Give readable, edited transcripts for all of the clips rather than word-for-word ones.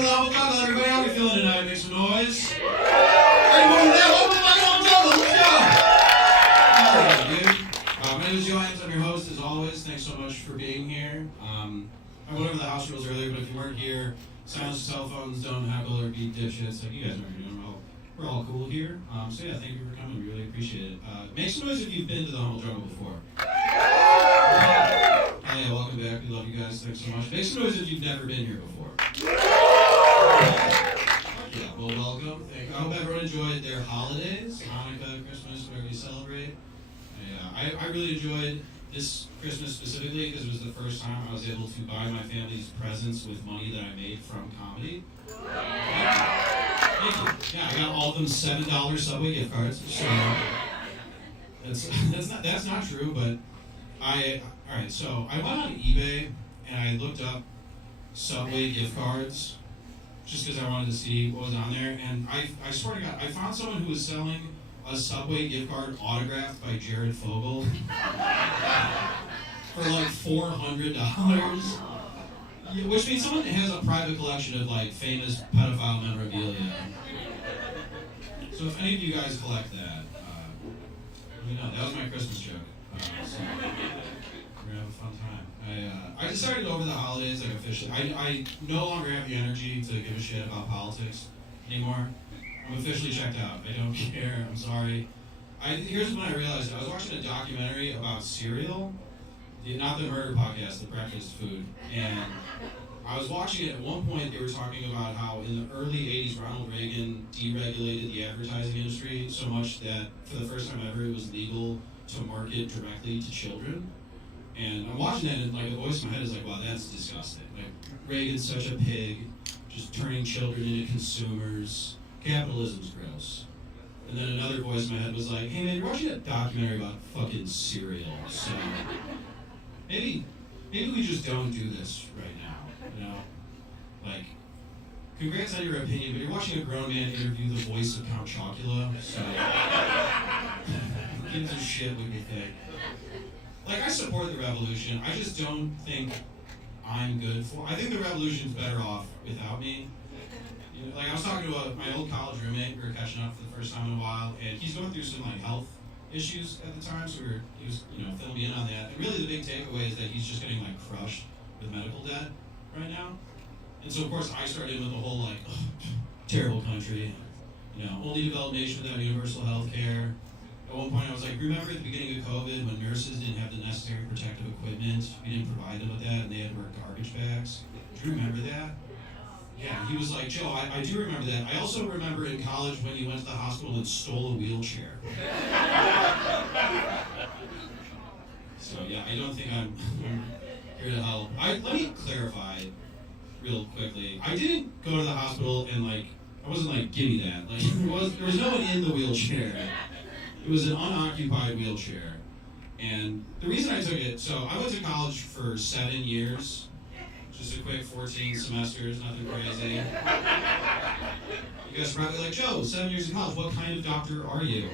Welcome to the Humble Jungle, everybody. How are we feeling tonight? Make some noise. Ready more than that? Welcome to the Humble Jungle. Let's go. All right, dude. My name is Joe Eames. I'm your host, as always. Thanks so much for being here. I went over the house rules earlier, but if you weren't here, silence your cell phones, don't heckle or be dipshits. Like, you guys know what you're doing. We're all cool here. So yeah, thank you for coming. We really appreciate it. Make some noise if you've been to the Humble Jungle before. Hey, welcome back. We love you guys. Thanks so much. Make some noise if you've never been here before. Yeah, well, welcome. Thank you. I hope everyone enjoyed their holidays, Hanukkah, Christmas, whatever you celebrate. I really enjoyed this Christmas specifically because it was the first time I was able to buy my family's presents with money that I made from comedy. Thank you. Yeah, I got all of them $7 Subway gift cards. So that's not true, but alright, so I went on eBay and I looked up Subway gift cards just because I wanted to see what was on there, and I swear to God, I found someone who was selling a Subway gift card autographed by Jared Fogle for like $400. Yeah, which means someone has a private collection of like famous pedophile memorabilia. So if any of you guys collect that, let me know. That was my Christmas joke. So we're gonna have a fun time. I decided over the holidays, like officially, I no longer have the energy to give a shit about politics anymore. I'm officially checked out. I don't care. I'm sorry. Here's when I realized it. I was watching a documentary about cereal. Not the murder podcast, the breakfast food. And I was watching it. At one point, they were talking about how in the early 80s, Ronald Reagan deregulated the advertising industry so much that for the first time ever, it was legal to market directly to children. And I'm watching that, and like the voice in my head is like, wow, that's disgusting. Like, Reagan's such a pig, just turning children into consumers. Capitalism's gross. And then another voice in my head was like, hey man, you're watching a documentary about fucking cereal, so maybe we just don't do this right now, you know? Like, congrats on your opinion, but you're watching a grown man interview the voice of Count Chocula, so who gives a shit what you think? Like, I support the revolution, I just don't think I'm good for it. I think the revolution's better off without me. You know, like, I was talking to my old college roommate, we were catching up for the first time in a while, and he's going through some, like, health issues at the time, so he was, filling me in on that. And really the big takeaway is that he's just getting, like, crushed with medical debt right now. And so, of course, I started in with the whole, like, terrible country, only developed nation without universal health care. At one point I was like, remember at the beginning of COVID when nurses didn't have the necessary protective equipment? We didn't provide them with that, and they had to wear garbage bags. Do you remember that? Yeah, he was like, Joe, I do remember that. I also remember in college when you went to the hospital and stole a wheelchair. So yeah, I don't think I'm here to help. Let me clarify real quickly. I didn't go to the hospital and I wasn't like, give me that. Like, there was no one in the wheelchair. It was an unoccupied wheelchair. And the reason I took it, so I went to college for 7 years. Just a quick 14 semesters, nothing crazy. You guys are probably like, Joe, 7 years in college, what kind of doctor are you?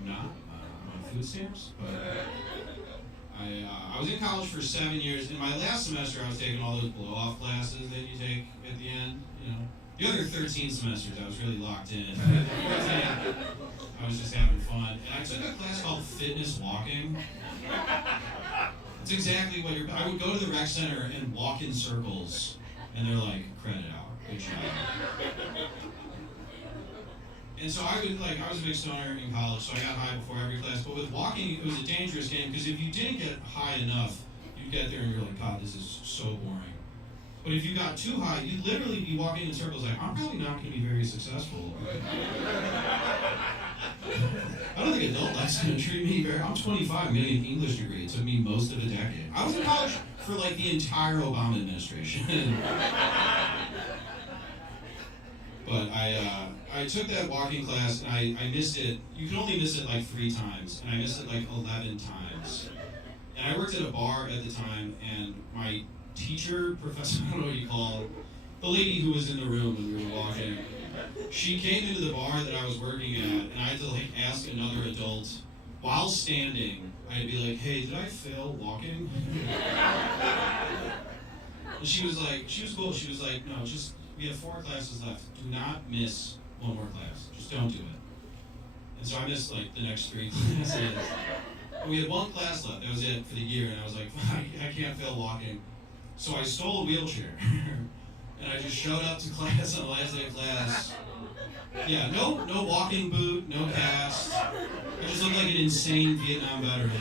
I'm not. I'm on food stamps. But I was in college for 7 years. In my last semester, I was taking all those blow-off classes that you take at the end. The other 13 semesters, I was really locked in. I was just having fun. And I took a class called fitness walking. It's exactly what I would go to the rec center and walk in circles, and they're like, credit out, good job. And so I was a big stoner in college, so I got high before every class. But with walking, it was a dangerous game, because if you didn't get high enough, you'd get there and you're like, God, this is so boring. But if you got too high, you'd literally be walking in circles like, I'm probably not going to be very successful. I don't think adult life's going to treat me very... I'm 25, I'm getting an English degree. It took me most of a decade. I was in college for the entire Obama administration. But I took that walking class, and I missed it. You can only miss it 3 times, and I missed it 11 times. And I worked at a bar at the time, and my teacher, professor, I don't know what you call it, the lady who was in the room when we were walking, she came into the bar that I was working at, and I had to ask another adult, while standing, I'd be like, hey, did I fail walking? And she was cool. She was like, no, just, we have 4 classes left. Do not miss one more class. Just don't do it. And so I missed like the next 3 classes. And we had 1 class left. That was it for the year. And I was like, I can't fail walking. So I stole a wheelchair. And I just showed up to class on the last day of class. Yeah, no walking boot, no cast. I just looked like an insane Vietnam veteran.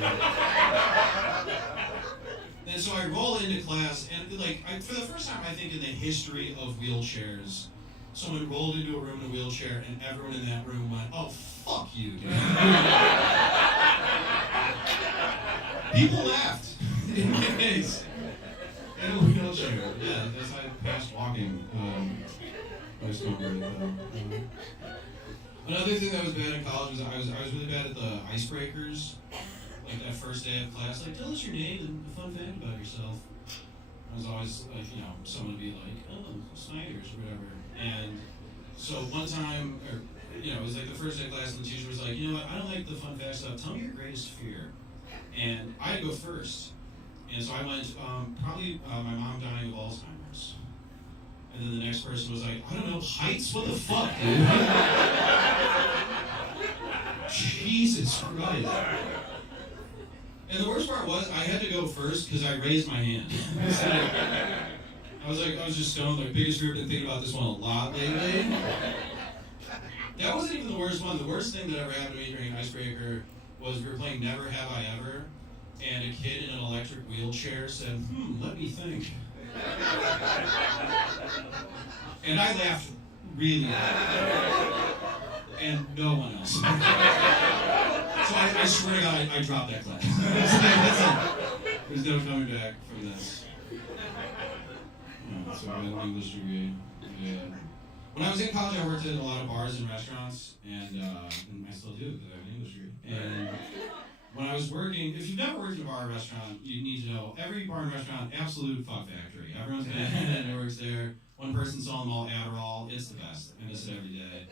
And so I roll into class, and like for the first time, I think in the history of wheelchairs, someone rolled into a room in a wheelchair, and everyone in that room went, "Oh, fuck you, dude." People laughed in my face. In a wheelchair. Yeah, that's how I passed walking. I was going Another thing that was bad in college was I was really bad at the icebreakers. Like that first day of class, like, tell us your name and a fun fact about yourself. I was always like, someone would be like, oh, Snyder's or whatever. And so one time, it was like the first day of class, and the teacher was like, you know what, I don't like the fun fact stuff. Tell me your greatest fear. And I had to go first. And so I went, probably my mom dying of Alzheimer's. And then the next person was like, I don't know, heights? What the fuck, dude? Jesus Christ. And the worst part was, I had to go first because I raised my hand. I was just stoned, like, biggest fear. I've been thinking about this one a lot lately. That wasn't even the worst one. The worst thing that ever happened to me during an icebreaker was we were playing Never Have I Ever, and a kid in an electric wheelchair said, let me think. And I laughed really hard. And no one else. So I swear to God, I dropped that class. There's no coming back from this. So I had an English degree. Yeah. When I was in college, I worked at a lot of bars and restaurants, and I still do because I have an English degree. And when I was working, if you've never worked in a bar or restaurant, you need to know every bar and restaurant, absolute fuck factory. Everyone's been and works there. One person selling them all Adderall. It's the best. I miss it every day.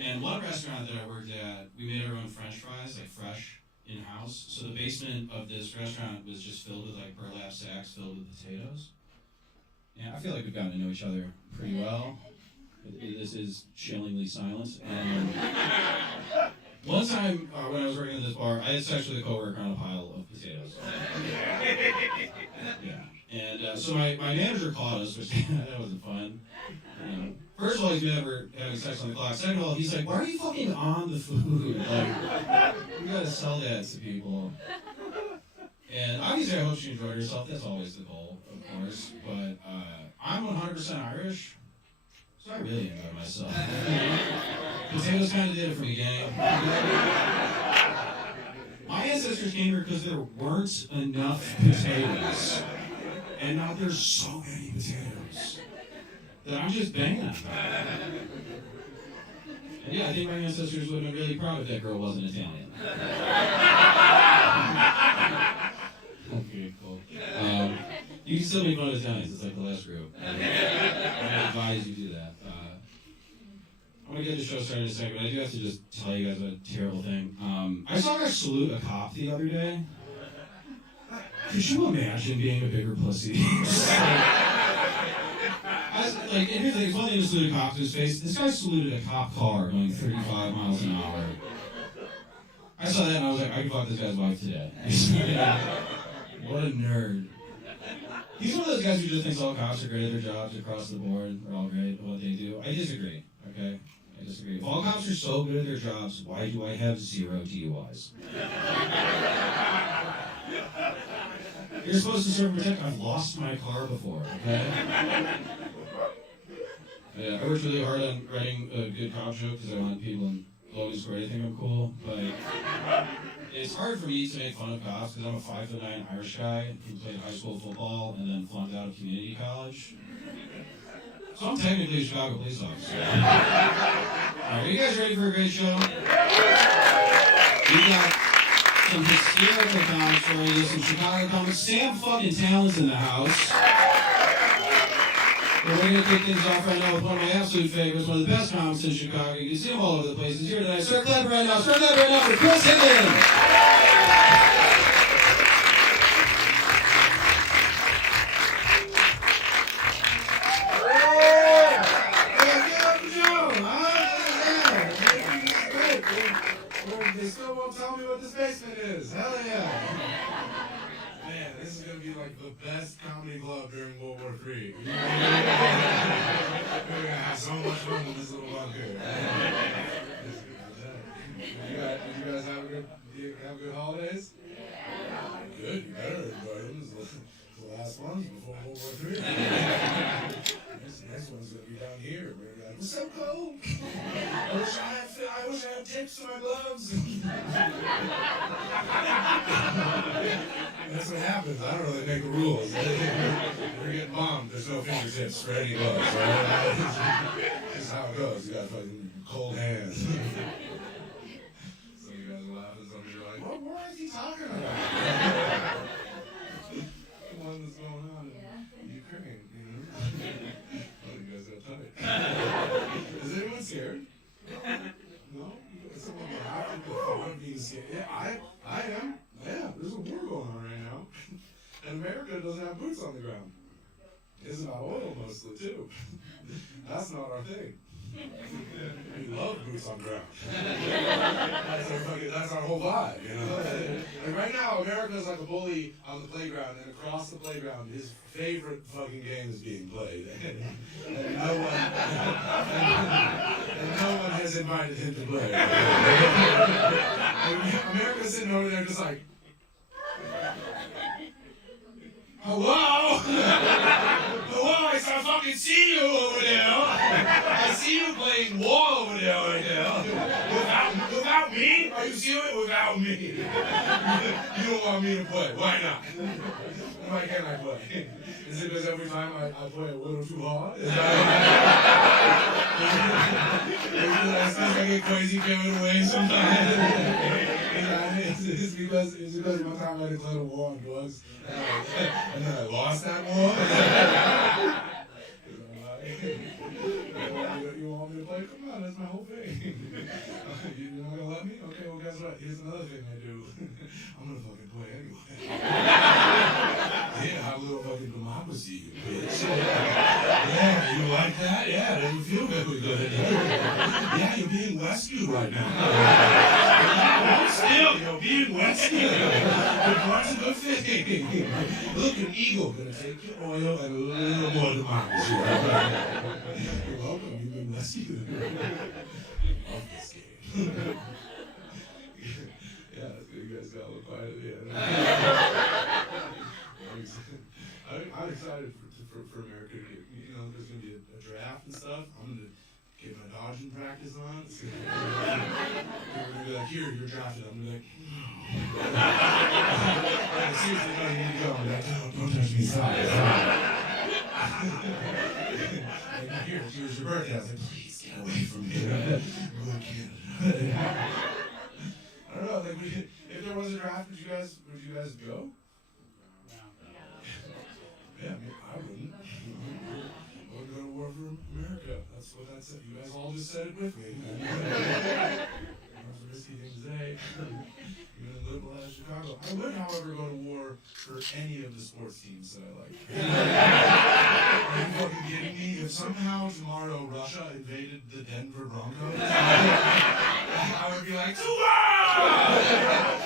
And one restaurant that I worked at, we made our own French fries, like fresh, in-house. So the basement of this restaurant was just filled with like burlap sacks filled with potatoes. And I feel like we've gotten to know each other pretty well. This is chillingly silent. One time when I was working at this bar, I had sex with a coworker on a pile of potatoes. Yeah. And so my manager caught us, which that wasn't fun. First of all, he's never having sex on the clock. Second of all, he's like, why are you fucking on the food? Like, you gotta sell that to people. And obviously, I hope she enjoyed herself. That's always the goal, of course. But I'm 100% Irish, so I really enjoyed myself. Potatoes kind of did it for me, gang. My ancestors came here because there weren't enough potatoes. And now there's so many potatoes that I'm just banging on. And yeah, I think my ancestors would have been really proud if that girl wasn't Italian. Okay, cool. You can still make fun of Italians. It's like the last group. I advise you do that. I'm going to get the show started in a second, but I do have to just tell you guys a terrible thing. I saw her salute a cop the other day. Could you imagine being a bigger pussy? And here's the thing, it's one thing to salute a cop to his face. This guy saluted a cop car going 35 miles an hour. I saw that and I was like, I can fuck this guy's wife today. What a nerd. He's one of those guys who just thinks all cops are great at their jobs across the board. They're all great at what they do. I disagree, okay? I disagree. If all cops are so good at their jobs, why do I have 0 DUIs? You're supposed to serve and protect. I've lost my car before, okay? Yeah, I worked really hard on writing a good cop joke because I want people in Logan Square to think I'm cool, but it's hard for me to make fun of cops because I'm a 5'9" Irish guy who played high school football and then flunked out of community college. So I'm technically a Chicago police officer. Alright, are you guys ready for a great show? We got some hysterical comic stories, some Chicago comics. Sam fucking Tallent's in the house. We're going to kick things off right now with one of my absolute favorites, one of the best comics in Chicago. You can see him all over the place. He's here tonight. Start clapping right now. Start clapping right now for Chris Higgins. have tips for my gloves? That's what happens. I don't really make the rules. You're getting bombed. There's no fingertips for any gloves. Right? That's how it goes. You got fucking cold hands. Some of you guys are laughing. Some of you are like, what war is he talking about? The one that's going on in Ukraine, you know? Oh, you guys got tight. Is anyone scared? No? Someone being scared. Yeah, I am. Yeah, there's a war going on right now. And America doesn't have boots on the ground. It's about oil mostly, too. That's not our thing. We love boots on the ground. That's our whole vibe, you know? Like right now, America is like a bully on the playground, and across the playground, his favorite fucking game is being played. And no one has invited him to play. America's sitting over there just like, hello? Hello, I fucking see you over there. I see you playing war over there right now. Without me? Are you serious? Without me. You don't want me to play. Why not? Why can't I play? Is it because every time I play a little too hard? Is that I get crazy carried away sometimes? It's because one time I declared a war on drugs and then I lost that war. You want me to play? Come on, that's my whole thing. You're not gonna let me? Okay, well guess what? Here's another thing I do. I'm gonna fucking play anyway. Yeah, have a little fucking democracy, you bitch. Yeah, you like that? Yeah, it doesn't feel very good. Yeah, you're being rescued right now. Still, you're being rescued. That's a good thing. Look, an eagle gonna take your oil and a little more democracy. You're welcome, you've been rescued. Love this game. Yeah, that's good. You guys got a little quiet at the end. I'm excited for America to get, you know, there's going to be a draft and stuff. I'm going to get my dodging practice on. They're going to be like, here, you're drafted. I'm going to be like, seriously, no, you need to go. I'm like, don't touch me, stop. Like, here's your birthday. I was like, please get away from me. I'm going to Canada. I don't know, like, if there was a draft, would you guys go? Yeah, I mean, I wouldn't. I would go to war for America. That's what that said. You guys all just said it with me. That's a risky thing to say. Even in liberalized Chicago. I would, however, go to war for any of the sports teams that I like. Are you fucking kidding me? If somehow tomorrow Russia invaded the Denver Broncos, I would be like,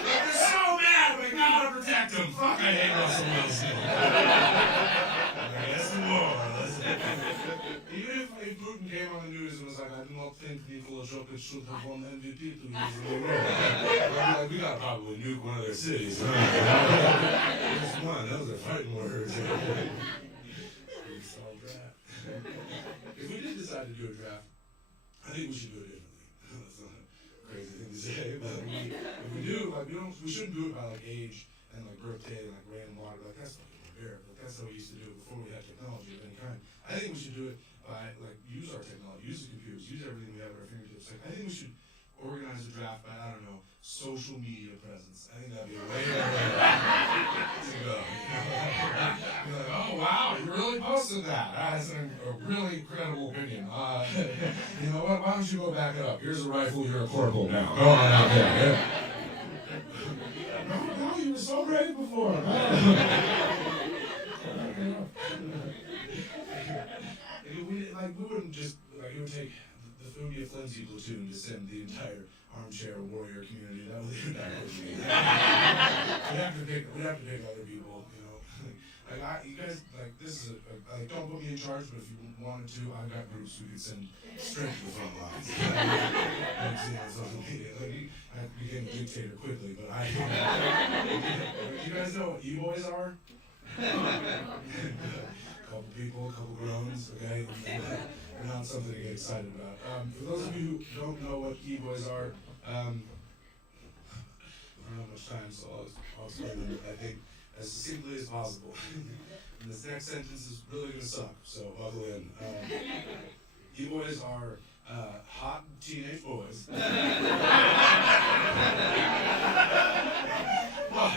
they're so mad, we gotta protect them. Fuck, I hate Russell Wilson. That's the war. Even if Putin came on the news and was like, I do not think Nikola Jokic should have won MVP 2 years in a row. I'd be like, we gotta probably nuke one of their cities. Just one, those are fighting words. If we did decide to do a draft, I think we should do it differently. That's not a crazy thing to say, but if we do, like, we shouldn't do it by like age and like birthday and like random water. Like that's not fair. Like that's how we used to do it before we had technology of any kind. I think we should do it by like use our technology, use the computers, use everything we have at our fingertips. Like I think we should organize a draft by, I don't know, social media presence. I think that'd be a way better way to go. You're like, oh wow, you really posted that. That's a really credible opinion. You know what? Why don't you go back it up? Here's a rifle. You're a corporal now. Go on out there. Yeah. No, you were so brave before. We wouldn't just like it would take. It would be a flimsy platoon to send the entire armchair warrior community. That would be. We'd have to pick other people, you know. Like you guys, like this is like don't put me in charge, but if you wanted to, I've got groups we could send straight to the front lines. I became a dictator quickly, but do you guys know what e-boys are? Couple people, couple groans, okay? They're not something to get excited about. For those of you who don't know what e-boys are, I don't have much time, so I'll explain them, I think, as succinctly as possible. And this next sentence is really going to suck, so buckle in. You boys are hot teenage boys. What?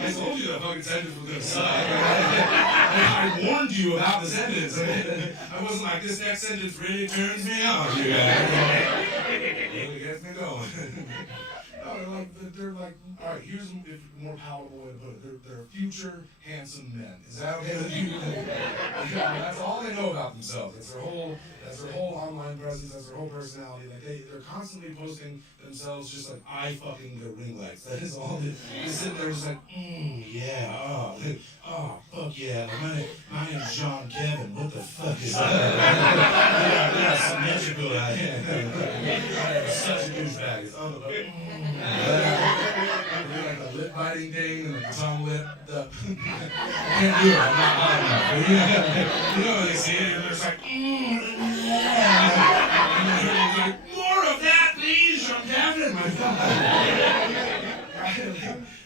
I told you that fucking sentence was going to suck. I warned you about the sentence. I wasn't like, this next sentence really turns me on. Really gets me going. No, they're like, all right, here's a more palatable way to put it. They're future handsome men. Is that okay with you? That's all they know about themselves. That's their whole online presence. That's their whole personality. Like they're constantly posting themselves just like, I fucking get ring lights. That is all. They're sitting there just like, yeah, oh, fuck yeah. My name's John Kevin. What the fuck is that? Yeah, symmetrical. I'm such a douchebag. It's like a lip biting thing and the tongue lip. I can't do it. I'm not hot enough. You know, they see it and they're just like, and they're like, more of that, please, John Kevin. My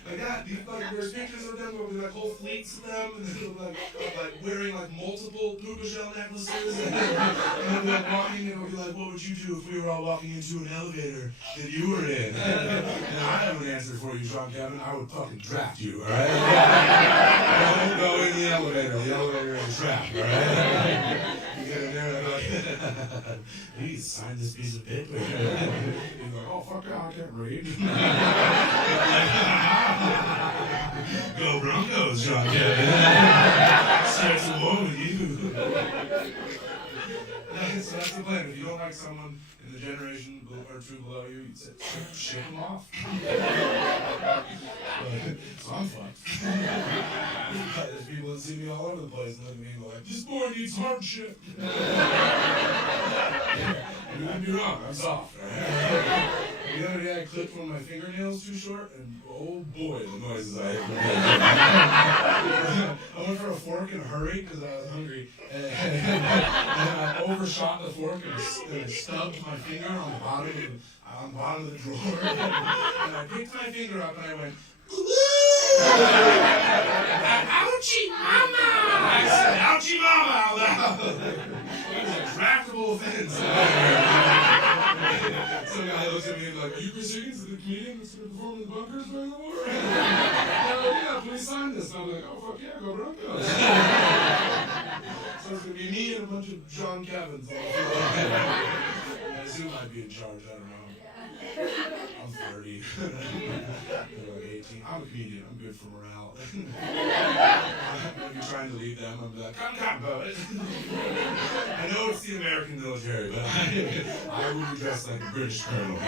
like that. There's pictures of them with like whole fleets of them, and they're like wearing like multiple puka shell necklaces, and they'll be like walking, and it'll be like, what would you do if we were all walking into an elevator that you were in? And I have an answer for you, John Kevin. I would fucking draft you, all right? Don't go in the elevator. The elevator is a trap, all right? You get in there and they're like, please sign this piece of paper. He's like, oh fuck yeah, I can't read. Go Broncos, John Kevin. Starts a war with you. So that's the plan. If you don't like someone in the generation or two below you, you say, ship them off. So I'm fucked. There's people that see me all over the place and look at me and go like, this boy needs hardship. You wouldn't be wrong, I'm soft. Right? The other day I clipped one of my fingernails too short, and oh boy, the noises I had. I went for a fork in a hurry because I was hungry, and I overshot the fork and I stubbed my finger on the bottom of the drawer. And I picked my finger up and I went, ouchie mama! I said, ouchie mama out loud. It was a draftable offense. Some guy looks at me and like, are you proceeding to the comedian that's going to perform in the bunkers during the war? Yeah, please sign this. And I'm like, oh fuck yeah, go Broncos. So it's going to be me and a bunch of John Kevins. I assume I'd be in charge, I don't know. I'm 30. They're like 18. I'm a comedian. I'm good for morale. When you're trying to lead them, I'm like, come, bud. I know it's the American military, but I would be dressed like a British colonel.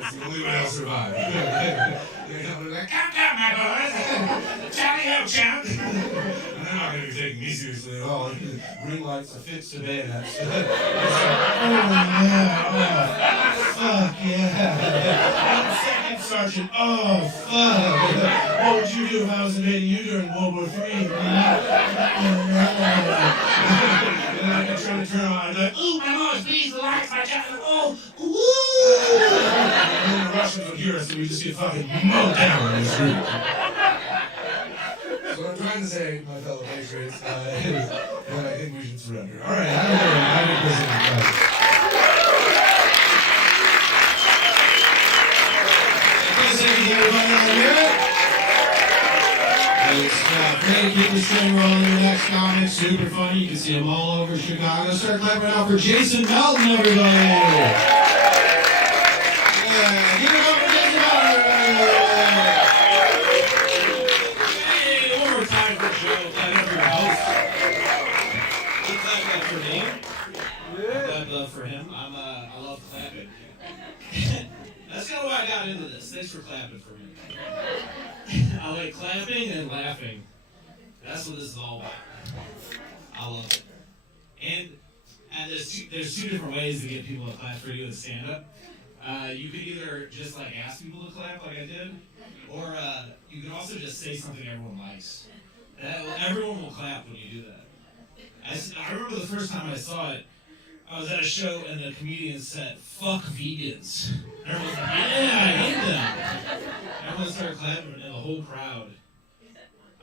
That's the only way I'll survive. They're like, come, my boys. Charlie ho, champ. And they're not going to be taking me seriously at all. Ring lights affixed to bayonets. It's like, oh, yeah, fuck yeah. Second Sergeant, oh fuck. What would you do if I was invading you during World War III? And then I can try to turn around and be like, ooh, my boys, please relax my jacket. Oh, woo! And then the Russians would hear us and we just get fucking mowed down in the street. So what I'm trying to say, my fellow patriots, is that I think we should surrender. All right, I think this is Great, keep the string rolling. Your next comic, super funny. You can see them all over Chicago. Start clapping out for Jason Melton, everybody. Yeah, give it up for Jason Melton, everybody. Hey, one more time for Joe. Clap up your house. Clap for me. Clap for him. I love clapping. That's kind of why I got into this. Thanks for clapping for me. I like clapping and laughing. That's what this is all about. I love it. And there's two different ways to get people to clap for you in stand-up. You could either just like ask people to clap like I did, or you can also just say something everyone likes. Everyone will clap when you do that. I remember the first time I saw it, I was at a show and the comedian said, "Fuck vegans." And everyone was like, "Yeah, I hate them." Everyone started clapping and the whole crowd.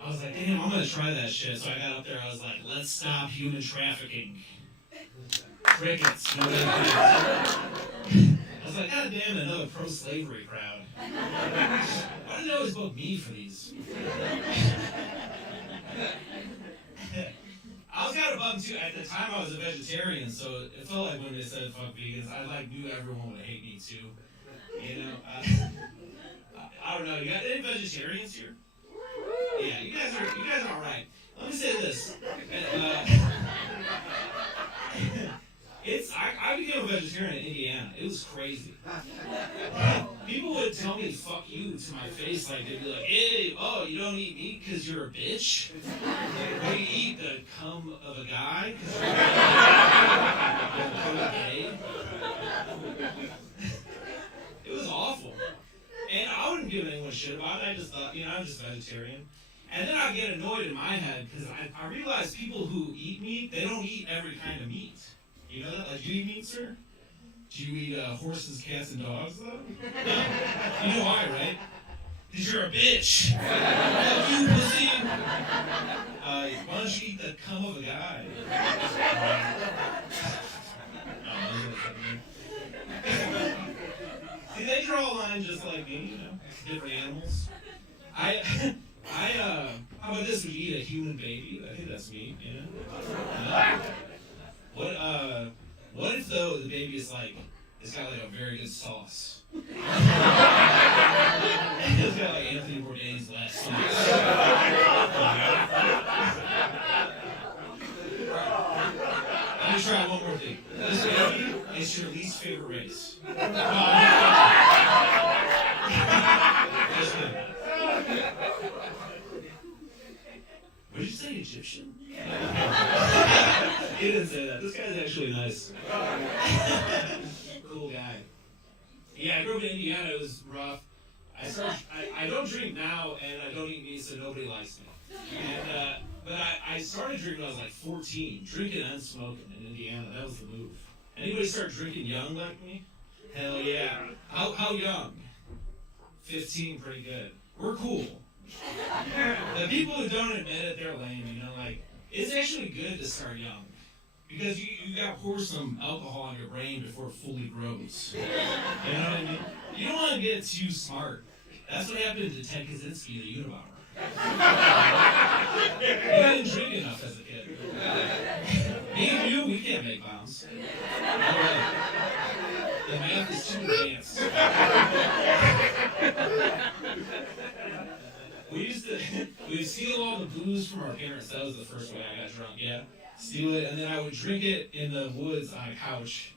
I was like, damn, I'm gonna try that shit. So I got up there, I was like, let's stop human trafficking. Crickets. Nobody cares. I was like, god damn it, another pro-slavery crowd. Why didn't they always book me for these? I was kind of bummed too. At the time, I was a vegetarian, so it felt like when they said "fuck vegans," I like knew everyone would hate me too. You know, I don't know. You got any vegetarians here? Yeah, you guys are all right. Let me say this. I became a vegetarian in Indiana. It was crazy. People would tell me "fuck you" to my face, like they'd be like, "Hey, oh, you don't eat meat because you're a bitch? What do you eat? The cum of a guy? You're gay?" It was awful. And I wouldn't give anyone shit about it. I just thought, I'm just vegetarian. And then I'd get annoyed in my head because I realized people who eat meat, they don't eat every kind of meat. You know that? Like, do you eat meat, sir? Do you eat horses, cats, and dogs, though? No. You know why, right? Because you're a bitch. Fuck you, pussy. Why don't you eat the cum of a guy? See, they draw a line just like me, different animals. How about this? Would you eat a human baby? I think that's me, What if though the baby is it's got like a very good sauce? It's got like Anthony Bourdain's last sauce. Let me try one more thing. This baby is your least favorite race. What did you say, Egyptian? He didn't say that. This guy's actually nice. Cool guy. Yeah, I grew up in Indiana. It was rough. I don't drink now, and I don't eat meat, so nobody likes me. But I started drinking when I was like 14. Drinking and smoking in Indiana. That was the move. Anybody start drinking young like me? Hell yeah. How young? 15, pretty good. We're cool. The people who don't admit it, they're lame, it's actually good to start young. Because you gotta pour some alcohol in your brain before it fully grows. You know what I mean? You don't want to get too smart. That's what happened to Ted Kaczynski, the Unabomber. He didn't drink enough as a kid. Me and you, we can't make bombs. The math is too advanced. We'd steal all the booze from our parents. That was the first way I got drunk, yeah. Steal it, and then I would drink it in the woods on a couch.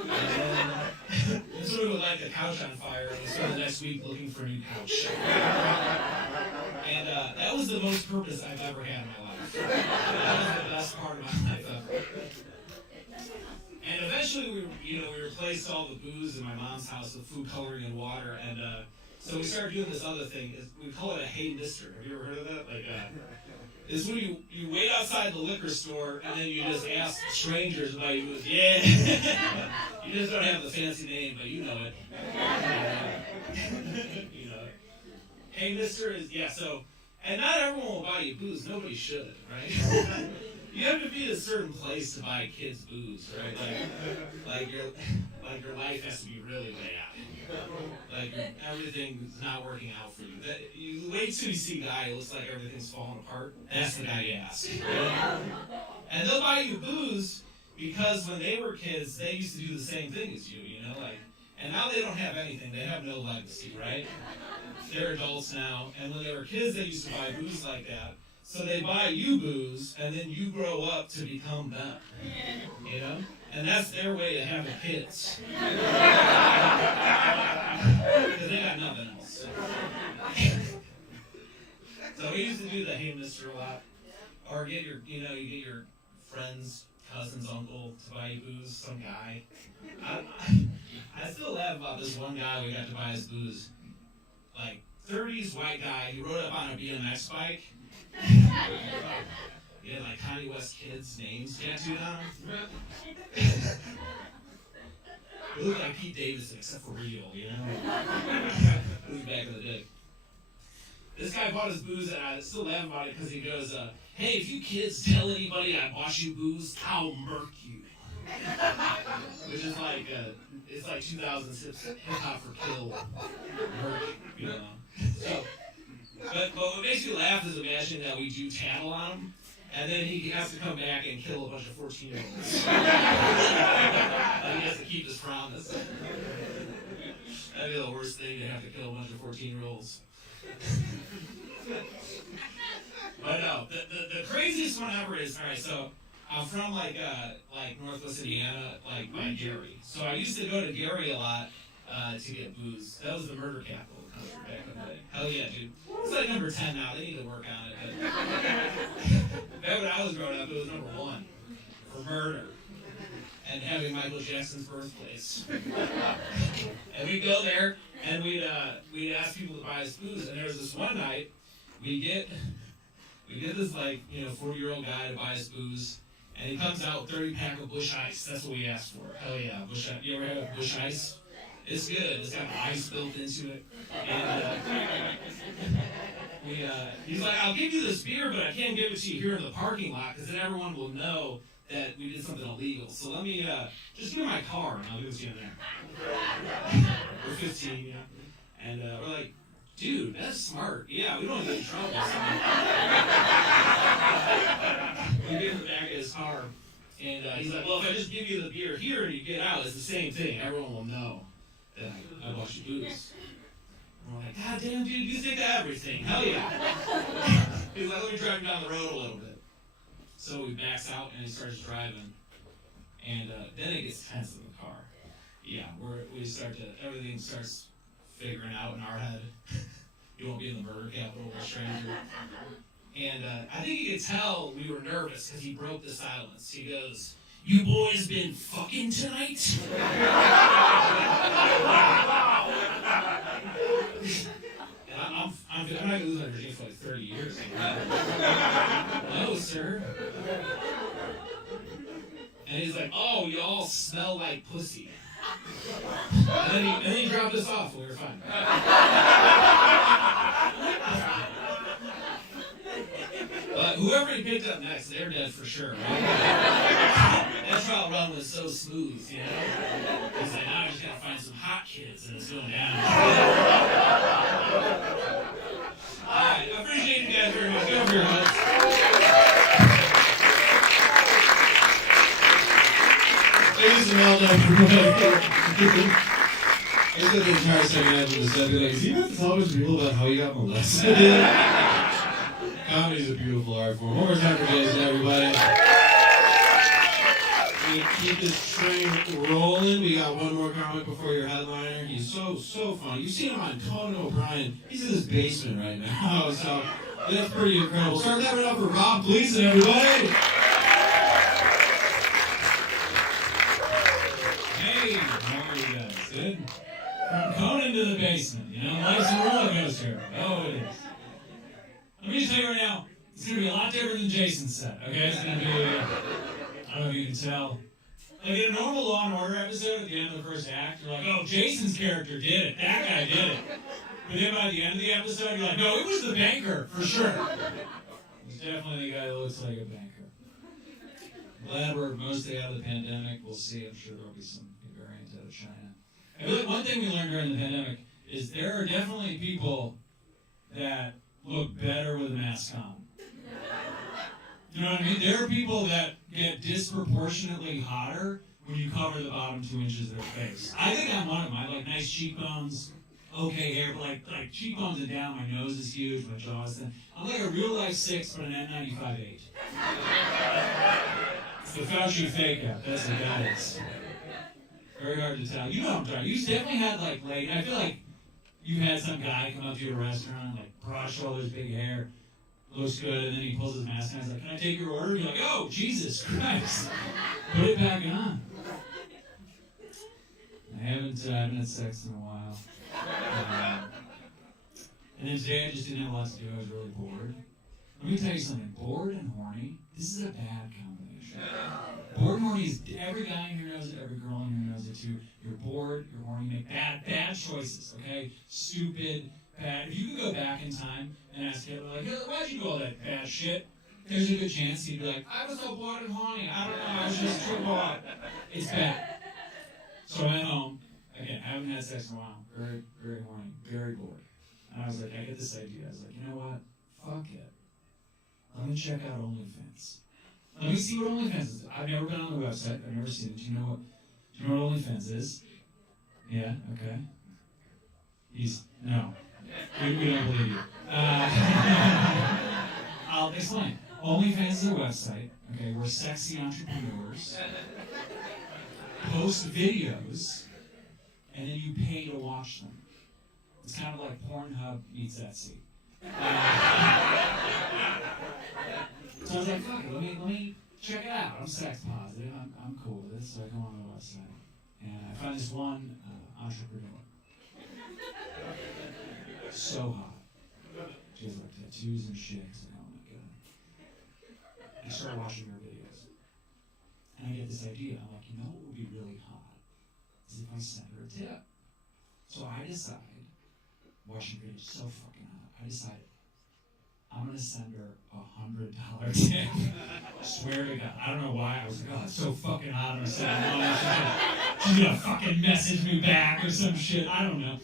And then sort of would light the couch on fire, and spend the next week looking for a new couch. And that was the most purpose I've ever had in my life. That was the best part of my life ever. And eventually we replaced all the booze in my mom's house with food coloring and water, and so we started doing this other thing. We call it a "Hey Mister." Have you ever heard of that? It's when you wait outside the liquor store and then you just ask strangers about you. Yeah. You just don't have the fancy name, but you know it. Hey Mister is, so, and not everyone will buy you booze. Nobody should, right? You have to be at a certain place to buy kids booze, right? Like your life has to be really bad. Like everything's not working out for you. You wait till you see a guy who looks like everything's falling apart. That's the guy you ask. And they'll buy you booze because when they were kids, they used to do the same thing as you, and now they don't have anything. They have no legacy, right? They're adults now, and when they were kids, they used to buy booze like that. So they buy you booze, and then you grow up to become them, And that's their way to having kids. Because they got nothing else. So we used to do the "Hey Mister" a lot. Or get you get your friend's cousin's uncle to buy you booze, some guy. I still laugh about this one guy we got to buy his booze. 30s white guy, he rode up on a BMX bike. He had like Kanye West kids' names tattooed on him. It looked like Pete Davidson, except for real, you know? It was back in the day. This guy bought his booze, and I still laugh about it because he goes, hey, if you kids tell anybody I bought you booze, I'll murk you. Which is like, it's like 2006 hip-hop for kill. Murk, you know? So, but what makes me laugh is imagine that we do tattle on him, and then he has to come back and kill a bunch of 14-year-olds. He has to keep his promise. That'd be the worst thing, to have to kill a bunch of 14-year-olds. But no, the craziest one ever is, alright, so I'm from like Northwest Indiana, like by Gary. So I used to go to Gary a lot to get booze. That was the murder capital of the country back in the day. Hell yeah, dude. It's like number 10 now. They need to work on it. But back when I was growing up, it was number 1 for murder and having Michael Jackson's birthplace. And we'd go there and we'd ask people to buy us booze. And there was this one night we get this 40-year-old guy to buy us booze. And he comes out with 30-pack of Bush Ice. That's what we asked for. Hell yeah, Bush Ice. You ever had Bush Ice? It's good. It's got ice built into it. And he's like, I'll give you this beer, but I can't give it to you here in the parking lot because then everyone will know that we did something illegal. So let me just give me my car and I'll give it to you in there. We're 15, you know. And we're like, dude, that's smart. Yeah, we don't get in trouble. So. We get in the back of his car, and he's like, well, if I just give you the beer here and you get out, it's the same thing. Everyone will know that I bought you booze. And we're like, God damn, dude, you think of everything. Hell yeah. He's like, let me drive down the road a little bit. So we backs out, and he starts driving. And then it gets tense in the car. Yeah, everything starts figuring out in our head. You won't be in the murder capital of a stranger. And I think he could tell we were nervous because he broke the silence. He goes, you boys been fucking tonight? And I'm not going to lose my virginity for like 30 years. No, sir. And he's like, oh, y'all smell like pussy. And then he dropped us off. We were fine. But whoever he picked up next, they're dead for sure, right? That trial run was so smooth, you know? He's like, now I just gotta find some hot kids, and it's going down. Alright, I appreciate you guys very much. Go for your hooks. Ladies and Melton, I said the entire second half of the set, like, is he about to tell a bunch of people about how he got molested? Comedy is a beautiful art form. One more time for Jason, everybody. We keep this train rolling. We got one more comic before your headliner. He's so funny. You've seen him on Conan O'Brien. He's in his basement right now, so that's pretty incredible. Start that up for Rob Gleeson, everybody. Hey, how are you guys? Good? From Conan to the basement, you know, life's a roller coaster. Oh, it is. Let me just tell you right now, it's going to be a lot different than Jason's set, okay? It's going to be, I don't know if you can tell. Like in a normal Law & Order episode at the end of the first act, you're like, oh, Jason's character did it. That guy did it. But then by the end of the episode, you're like, no, it was the banker, for sure. It's definitely the guy that looks like a banker. Glad we're mostly out of the pandemic. We'll see. I'm sure there'll be some variant out of China. I feel like one thing we learned during the pandemic is there are definitely people that look better with a mask on. You know what I mean? There are people that get disproportionately hotter when you cover the bottom 2 inches of their face. I think I'm one of them. I have like nice cheekbones, okay hair, but like cheekbones and down, my nose is huge, my jaw is thin. I'm like a real life 6, but an N95 8. It's the Fauci fake out. That's what that is. Very hard to tell. You know what I'm talking. You definitely had like late. I feel like you had some guy come up to your restaurant, like broad shoulders, big hair, looks good, and then he pulls his mask on. He's like, can I take your order? And you're like, oh, Jesus Christ. Put it back on. I haven't had sex in a while. And then today I just didn't have a lot to do. I was really bored. Let me tell you something. Bored and horny This is a bad combination. Bored and horny is, every guy in here knows it, every girl in here knows it too. You're bored, you're horny, you make bad choices, okay? Stupid, bad. If you could go back in time and ask Hitler, like, Hitler, why'd you do all that bad shit? There's a good chance he'd be like, I was so bored and horny, I don't know, I was just too bored. It's bad. So I went home, again, I haven't had sex in a while, very, very horny, very bored. And I was like, I get this idea. I was like, you know what? Fuck it. Let me check out OnlyFans. Let me see what OnlyFans is. I've never been on the website. I've never seen it. Do you know what OnlyFans is? Yeah? Okay. No. We don't believe you. I'll explain. OnlyFans is a website, okay, where sexy entrepreneurs post videos, and then you pay to watch them. It's kind of like Pornhub meets Etsy. So I was like, fuck it, let me check it out. I'm sex positive. I'm cool with it. So I go on the website, and I find this one entrepreneur. So hot. She has like tattoos and shit. It's like, oh my god. I start watching her videos, and I get this idea. I'm like, you know what would be really hot is if I sent her a tip. So I decide, watching videos so fucking hot, I decided I'm gonna send her $100 tip. Swear to God. I don't know why. I was like, oh, it's so fucking hot. I'm gonna send her money. She's gonna fucking message me back or some shit. I don't know.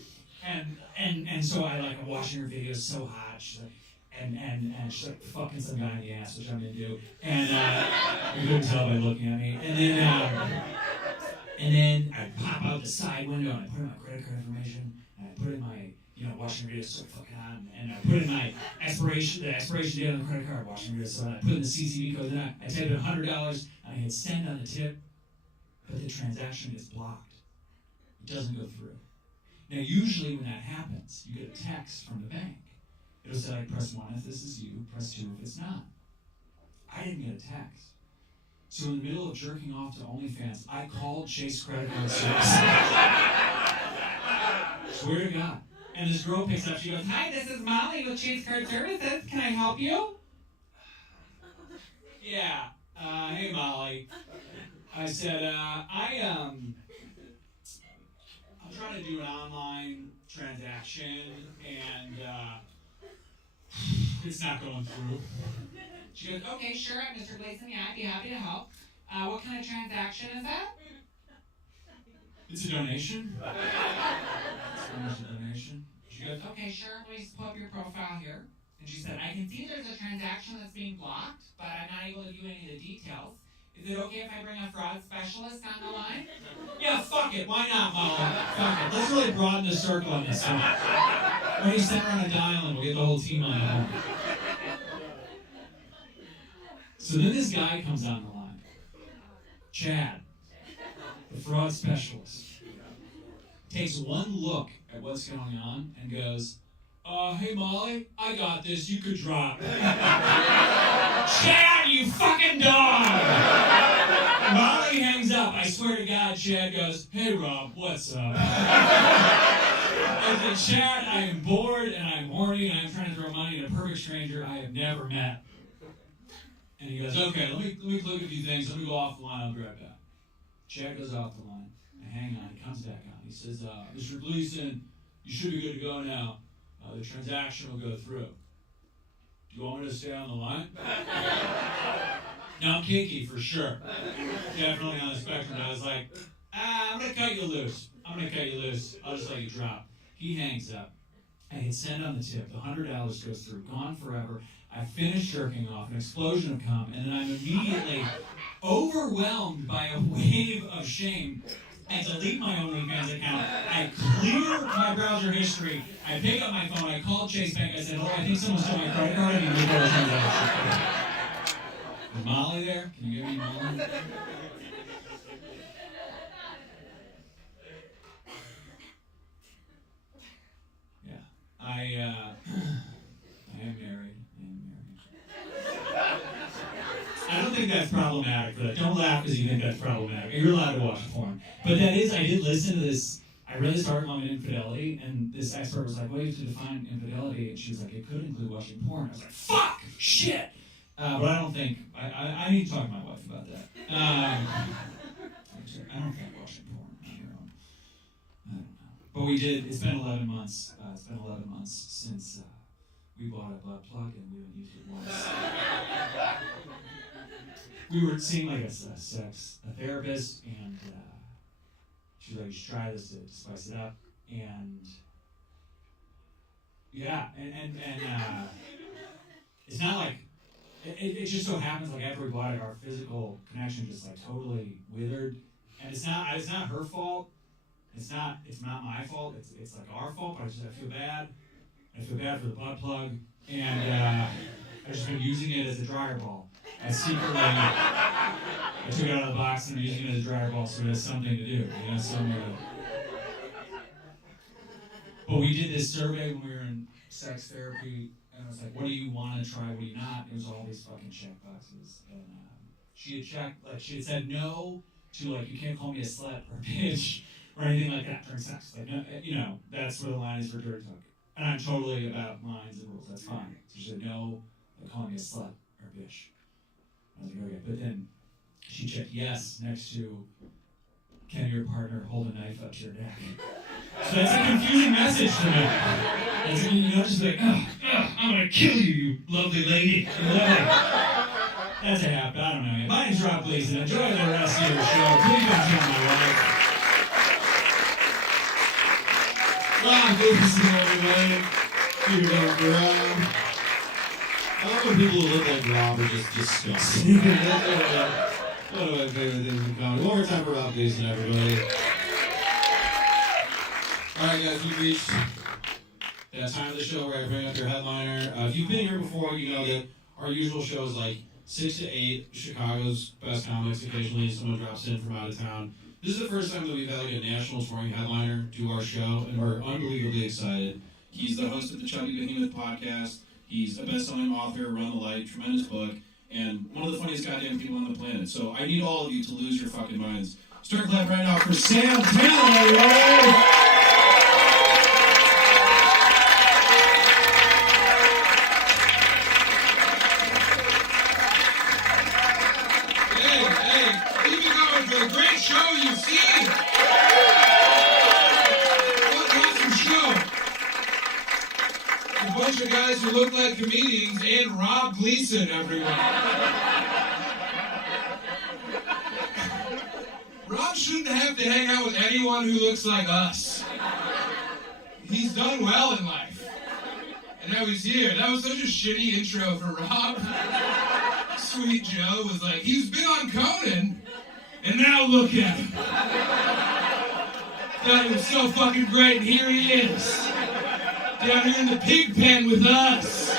And so I'm watching her videos so hot. She's like, and she's like fucking some guy in the ass, which I'm into. And you couldn't tell by looking at me. And then I pop out the side window and I put in my credit card information and I put in my, watching videos so fucking hot, and I put in my expiration date on the credit card, watching videos so hot. I put in the CCV code, then I typed in $100 and I hit send on the tip, but the transaction is blocked. It doesn't go through. Now, usually when that happens, you get a text from the bank. It'll say, like, press 1 if this is you, press 2 if it's not. I didn't get a text. So in the middle of jerking off to OnlyFans, I called Chase Credit Card Service. Swear to God. And this girl picks up, she goes, hi, this is Molly with Chase Card Services. Can I help you? Yeah. Hey, Molly. I said, I'm trying to do an online transaction, and it's not going through. She goes, okay, sure, I'm Mr. Gleeson. Yeah, I'd be happy to help. What kind of transaction is that? It's a donation. It's a donation. She goes, okay, sure, let me pull up your profile here. And she said, I can see there's a transaction that's being blocked, but I'm not able to view any of the details. Is it okay if I bring a fraud specialist on the line? Yeah, fuck it. Why not, Molly? Fuck it. Let's really broaden the circle on this one. Why don't you send her on a dial and we'll get the whole team on the line. So then this guy comes on the line. Chad, the fraud specialist, takes one look at what's going on and goes, hey Molly, I got this, you could drop. Chad, you fucking dog! Molly hangs up. I swear to God, Chad goes, hey Rob, what's up? I said, Chad, I am bored and I'm horny and I'm trying to throw money at a perfect stranger I have never met. And he goes, okay, let me look at a few things. Let me go off the line. I'll be right back. Chad goes off the line. I hang on. He comes back on. He says, Mr. Gleeson, you should be good to go now. The transaction will go through. Do you want me to stay on the line? Now, I'm kinky for sure. Definitely on the spectrum. I was like, I'm going to cut you loose. I'll just let you drop. He hangs up. I hit send on the tip. The $100 goes through. Gone forever. I finish jerking off, an explosion of cum, and then I'm immediately overwhelmed by a wave of shame. I delete my OnlyFans account. I clear my browser history. I pick up my phone. I called Chase Bank. I said, oh, I think someone stole my credit card. I need to make a transaction. Is Molly there? Can you give me Molly? Yeah. I am married. I don't think that's problematic for that. Don't laugh because you think that's problematic. You're allowed to watch porn. But that is, I did listen to this. I read this article on infidelity, and this expert was like, well, you have to define infidelity. And she was like, it could include watching porn. I was like, fuck! Shit! But I don't think, I need to talk to my wife about that. I don't think watching porn on your own. I don't know. But we did, it's been 11 months. It's been 11 months since we bought a butt plug and we haven't used it once. We were seeing like a therapist, and she was like, you should try this to spice it up. And yeah, and it's not like, it just so happens like after we bought it, our physical connection just like totally withered. And it's not her fault. It's not my fault. It's like our fault. But I feel bad. I feel bad for the butt plug, and I've just been using it as a dryer ball. I secretly, I took it out of the box and I'm using it as a dryer ball, so it has something to do. But we did this survey when we were in sex therapy, and I was like, what do you want to try, what do you not? It was all these fucking check boxes. And she had checked, like, she had said no to, like, you can't call me a slut or a bitch or anything like that during sex. Like, no, that's where the line is for dirty talk. And I'm totally about lines and rules, that's fine. So she said no, like, call me a slut or a bitch. I was like, okay. But then she checked yes next to, can your partner hold a knife up to your neck? So that's a confusing message to me. It's, just like, I'm going to kill you lovely lady. That's a habit. I don't know. My name's Rob Gleeson. Enjoy the rest of the show. Please don't tell my wife. Rob Gleeson, everybody. Here we go, Rob. I love when people who look like Rob are just disgusting. One of my favorite things in comedy. One more time for Rob Gleeson, everybody. Alright guys, we've reached that time of the show where I bring up your headliner. If you've been here before, you know that our usual show is like 6 to 8 Chicago's best comics. Occasionally someone drops in from out of town. This is the first time that we've had like a national touring headliner do our show, and we're unbelievably excited. He's the host of the Chubby Behemoth podcast. He's a best-selling author, Run the Light, tremendous book, and one of the funniest goddamn people on the planet. So I need all of you to lose your fucking minds. Start clapping right now for Sam Tallent, everybody! Keep it going for the great show you've seen. What an awesome show. A bunch of guys who look like comedians and Rob Gleeson, everyone. Rob shouldn't have to hang out with anyone who looks like us. He's done well in life. And now he's here. That was such a shitty intro for Rob. Sweet Joe was like, he's been on Conan, and now look at him. Thought he was so fucking great, and here he is. Down here in the pig pen with us.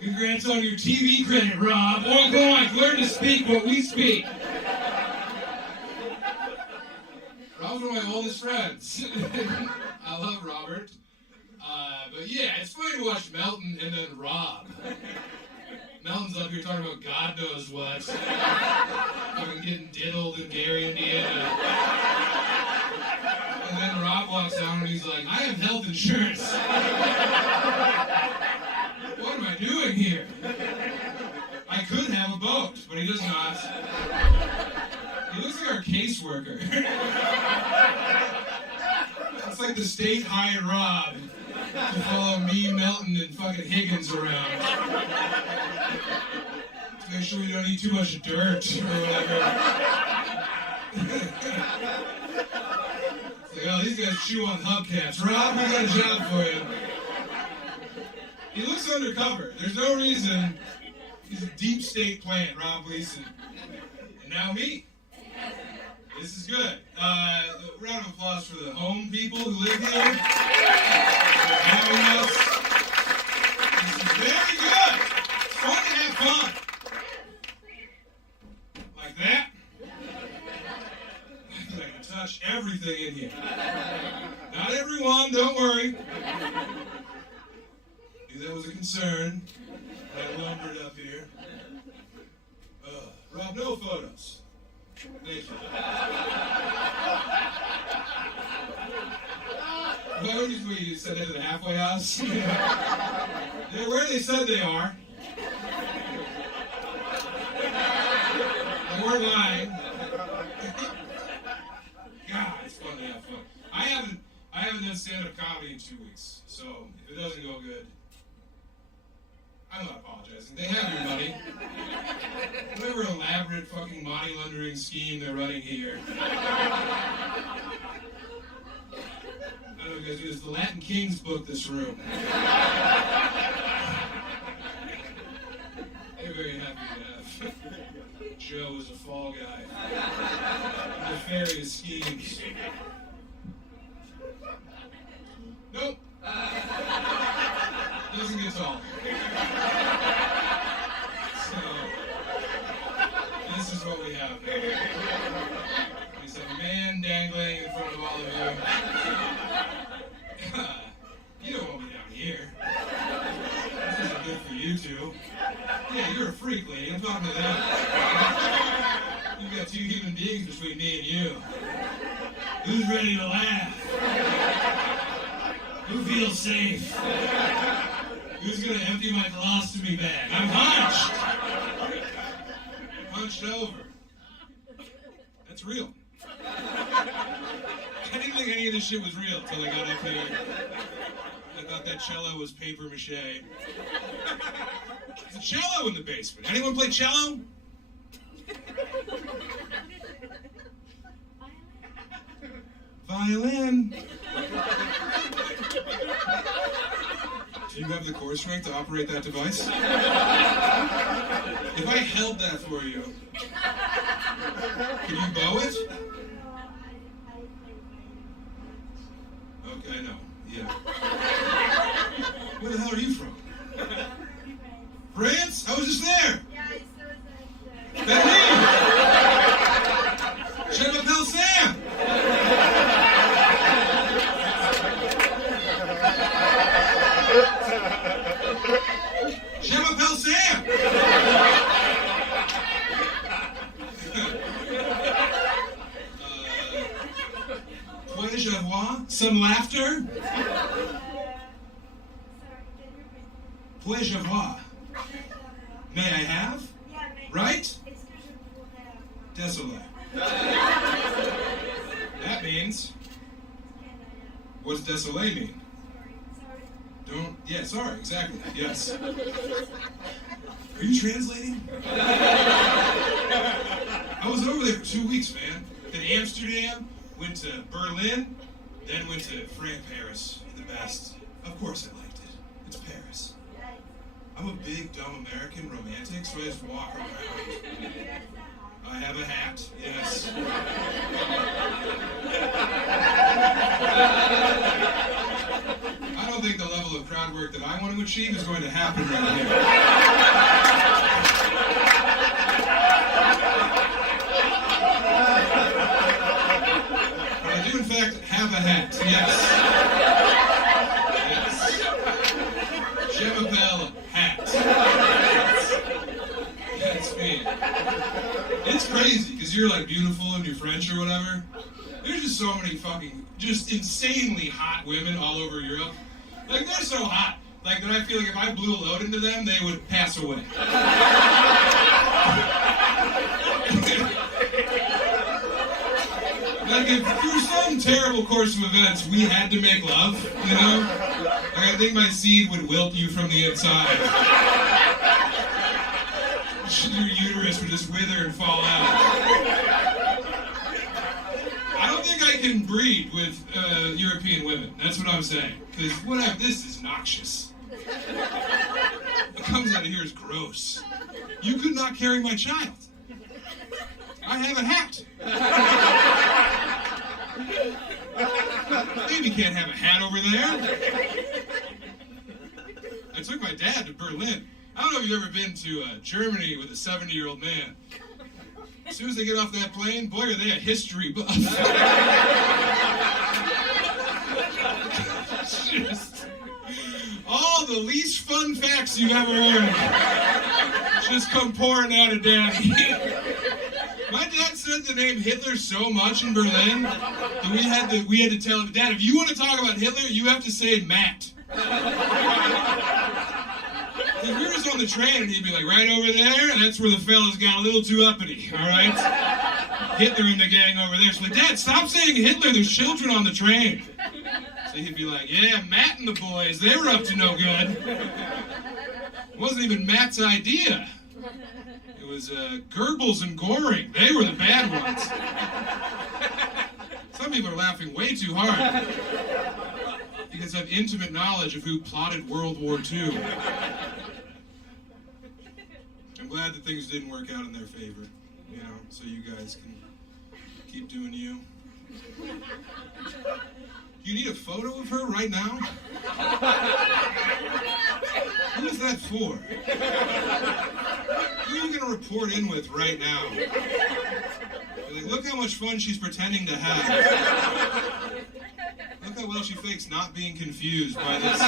Congrats on your TV credit, Rob. Oink, learn to speak what we speak. Rob's one of my oldest friends. I love Robert. But yeah, it's funny to watch Melton and then Rob. Melton's up here talking about God knows what. Fucking getting diddled in Gary, Indiana. And then Rob walks down and he's like, I have health insurance. What am I doing here? I could have a boat, but he does not. He looks like our caseworker. It's like the state hired Rob to follow me, Melton, and fucking Higgins around. To make sure we don't eat too much dirt or whatever. It's like, oh, these guys chew on hubcaps. Rob, we got a job for you. He looks undercover. There's no reason. He's a deep state plant, Rob Gleeson. And now me. This is good. Round of applause for the home people who live here. This is very good. It's fun to have fun. Like that. I can touch everything in here. Not everyone, don't worry. Knew that was a concern. I lumbered up here. Rob, no photos. Thank you. Why would you send that to the halfway house? They're where they said they are. Or lying. God, it's fun to have fun. I haven't done stand-up comedy in 2 weeks, so if it doesn't go good, I'm not apologizing. They have your money. Whatever elaborate fucking money laundering scheme they're running here. I don't know if you guys do this. The Latin Kings booked this room. They're very happy to have Joe as a fall guy. Nefarious schemes. Nope. Doesn't get tall. So, this is what we have now. We just have a man dangling in front of all of you. You don't want me down here. This isn't good for you two. Yeah, you're a freak, lady. I'm talking to them. You've got two human beings between me and you. Who's ready to laugh? Who feels safe? Who's gonna empty my colostomy bag? I'm hunched! Hunched over. That's real. I didn't think any of this shit was real until I got up here. I thought that cello was paper mache. There's a cello in the basement. Anyone play cello? Violin. Do you have the core strength to operate that device? If I held that for you, could you bow it? Okay, no. Yeah. Where the hell are you from? France? I was just there. Yeah, I saw that. That me! Je m'appelle Sam! Je m'appelle Sam! Puis-je avoir some laughter? Sorry, can you repeat? Puis-je avoir? May I have? Yeah, mais Right? Est-ce que je pourrais avoir? Désolé. That means, Can I have? what does désolé mean? Sorry. Don't, yeah, sorry, exactly, yes. Are you translating? I was over there for 2 weeks, man. In Amsterdam, went to Berlin, then went to Paris, the best. Of course I liked it. It's Paris. Yeah, I'm a big, dumb American romantic, so I just walk around. I have a hat, yes. I don't think the level of crowd work that I want to achieve is going to happen right here. But I do, in fact, have a hat, yes. Yes. Je m'appelle hat. That's me. It's crazy, because you're like beautiful and you're French or whatever. There's just so many fucking, just insanely hot women all over Europe. Like, they're so hot, like, that I feel like if I blew a load into them, they would pass away. Like, if through some terrible course of events, we had to make love, you know? Like, I think my seed would wilt you from the inside. Your uterus would just wither and fall out. I don't think I can breed with European women. That's what I'm saying. Because whatever, this is noxious. What comes out of here is gross. You could not carry my child. I have a hat. Baby can't have a hat over there. I took my dad to Berlin. I don't know if you've ever been to Germany with a 70-year-old man. As soon as they get off that plane, boy, are they a history buff. Just all the least fun facts you've ever heard just come pouring out of Daddy. My dad said the name Hitler so much in Berlin that we had to tell him, Dad, if you want to talk about Hitler, you have to say Matt. We were was on the train and he'd be like, right over there, that's where the fellas got a little too uppity, all right? Hitler and the gang over there. So like, Dad, stop saying Hitler, there's children on the train. So he'd be like, yeah, Matt and the boys, they were up to no good. It wasn't even Matt's idea. It was Goebbels and Goring. They were the bad ones. Some people are laughing way too hard. You guys have intimate knowledge of who plotted World War II. I'm glad that things didn't work out in their favor, you know, so you guys can keep doing you. You need a photo of her right now? Who is that for? Who are you going to report in with right now? You're like, look how much fun she's pretending to have. Look how well she fakes not being confused by this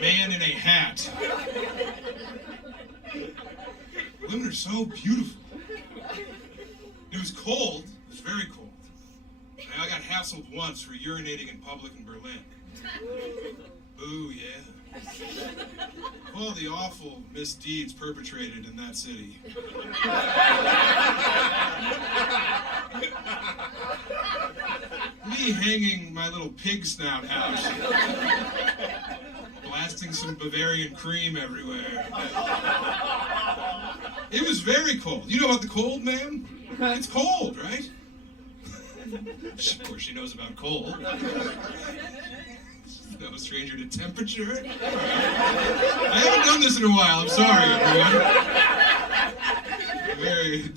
man in a hat. Women are so beautiful. It was cold. It was very cold. And I got hassled once for urinating in public in Berlin. Ooh, yeah. Of all the awful misdeeds perpetrated in that city. Me hanging my little pig snout out, blasting some Bavarian cream everywhere. It was very cold. You know about the cold, ma'am? It's cold, right? Of course she knows about cold. No stranger to temperature. I haven't done this in a while. I'm sorry, everyone. Very.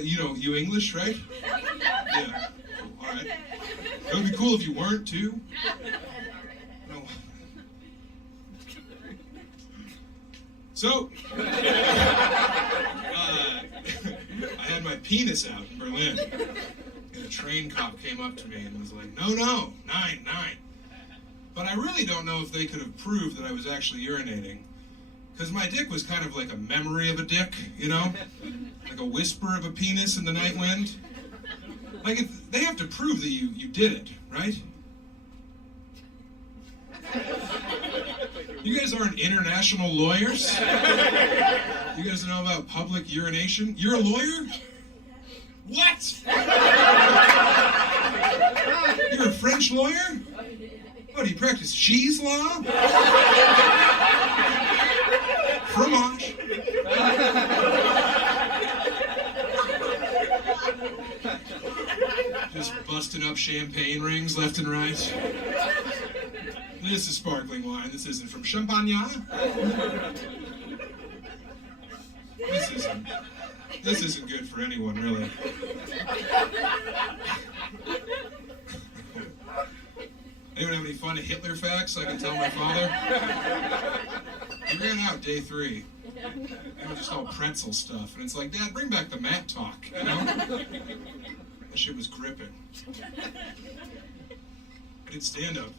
You English, right? Yeah. Cool. All right. It would be cool if you weren't too. No. So, I had my penis out in Berlin, and a train cop came up to me and was like, "No, 9." But I really don't know if they could have proved that I was actually urinating. Because my dick was kind of like a memory of a dick, you know? Like a whisper of a penis in the night wind. Like, they have to prove that you did it, right? You guys aren't international lawyers? You guys know about public urination? You're a lawyer? What? You're a French lawyer? What, do you practice cheese law? Fromage? Just busting up champagne rings left and right. This is sparkling wine. This isn't from Champagne. This isn't good for anyone, really. Anyone have any fun Hitler facts I can tell my father? He ran out day 3. It was just all pretzel stuff. And it's like, Dad, bring back the Matt talk, you know? That shit was gripping. I did stand-up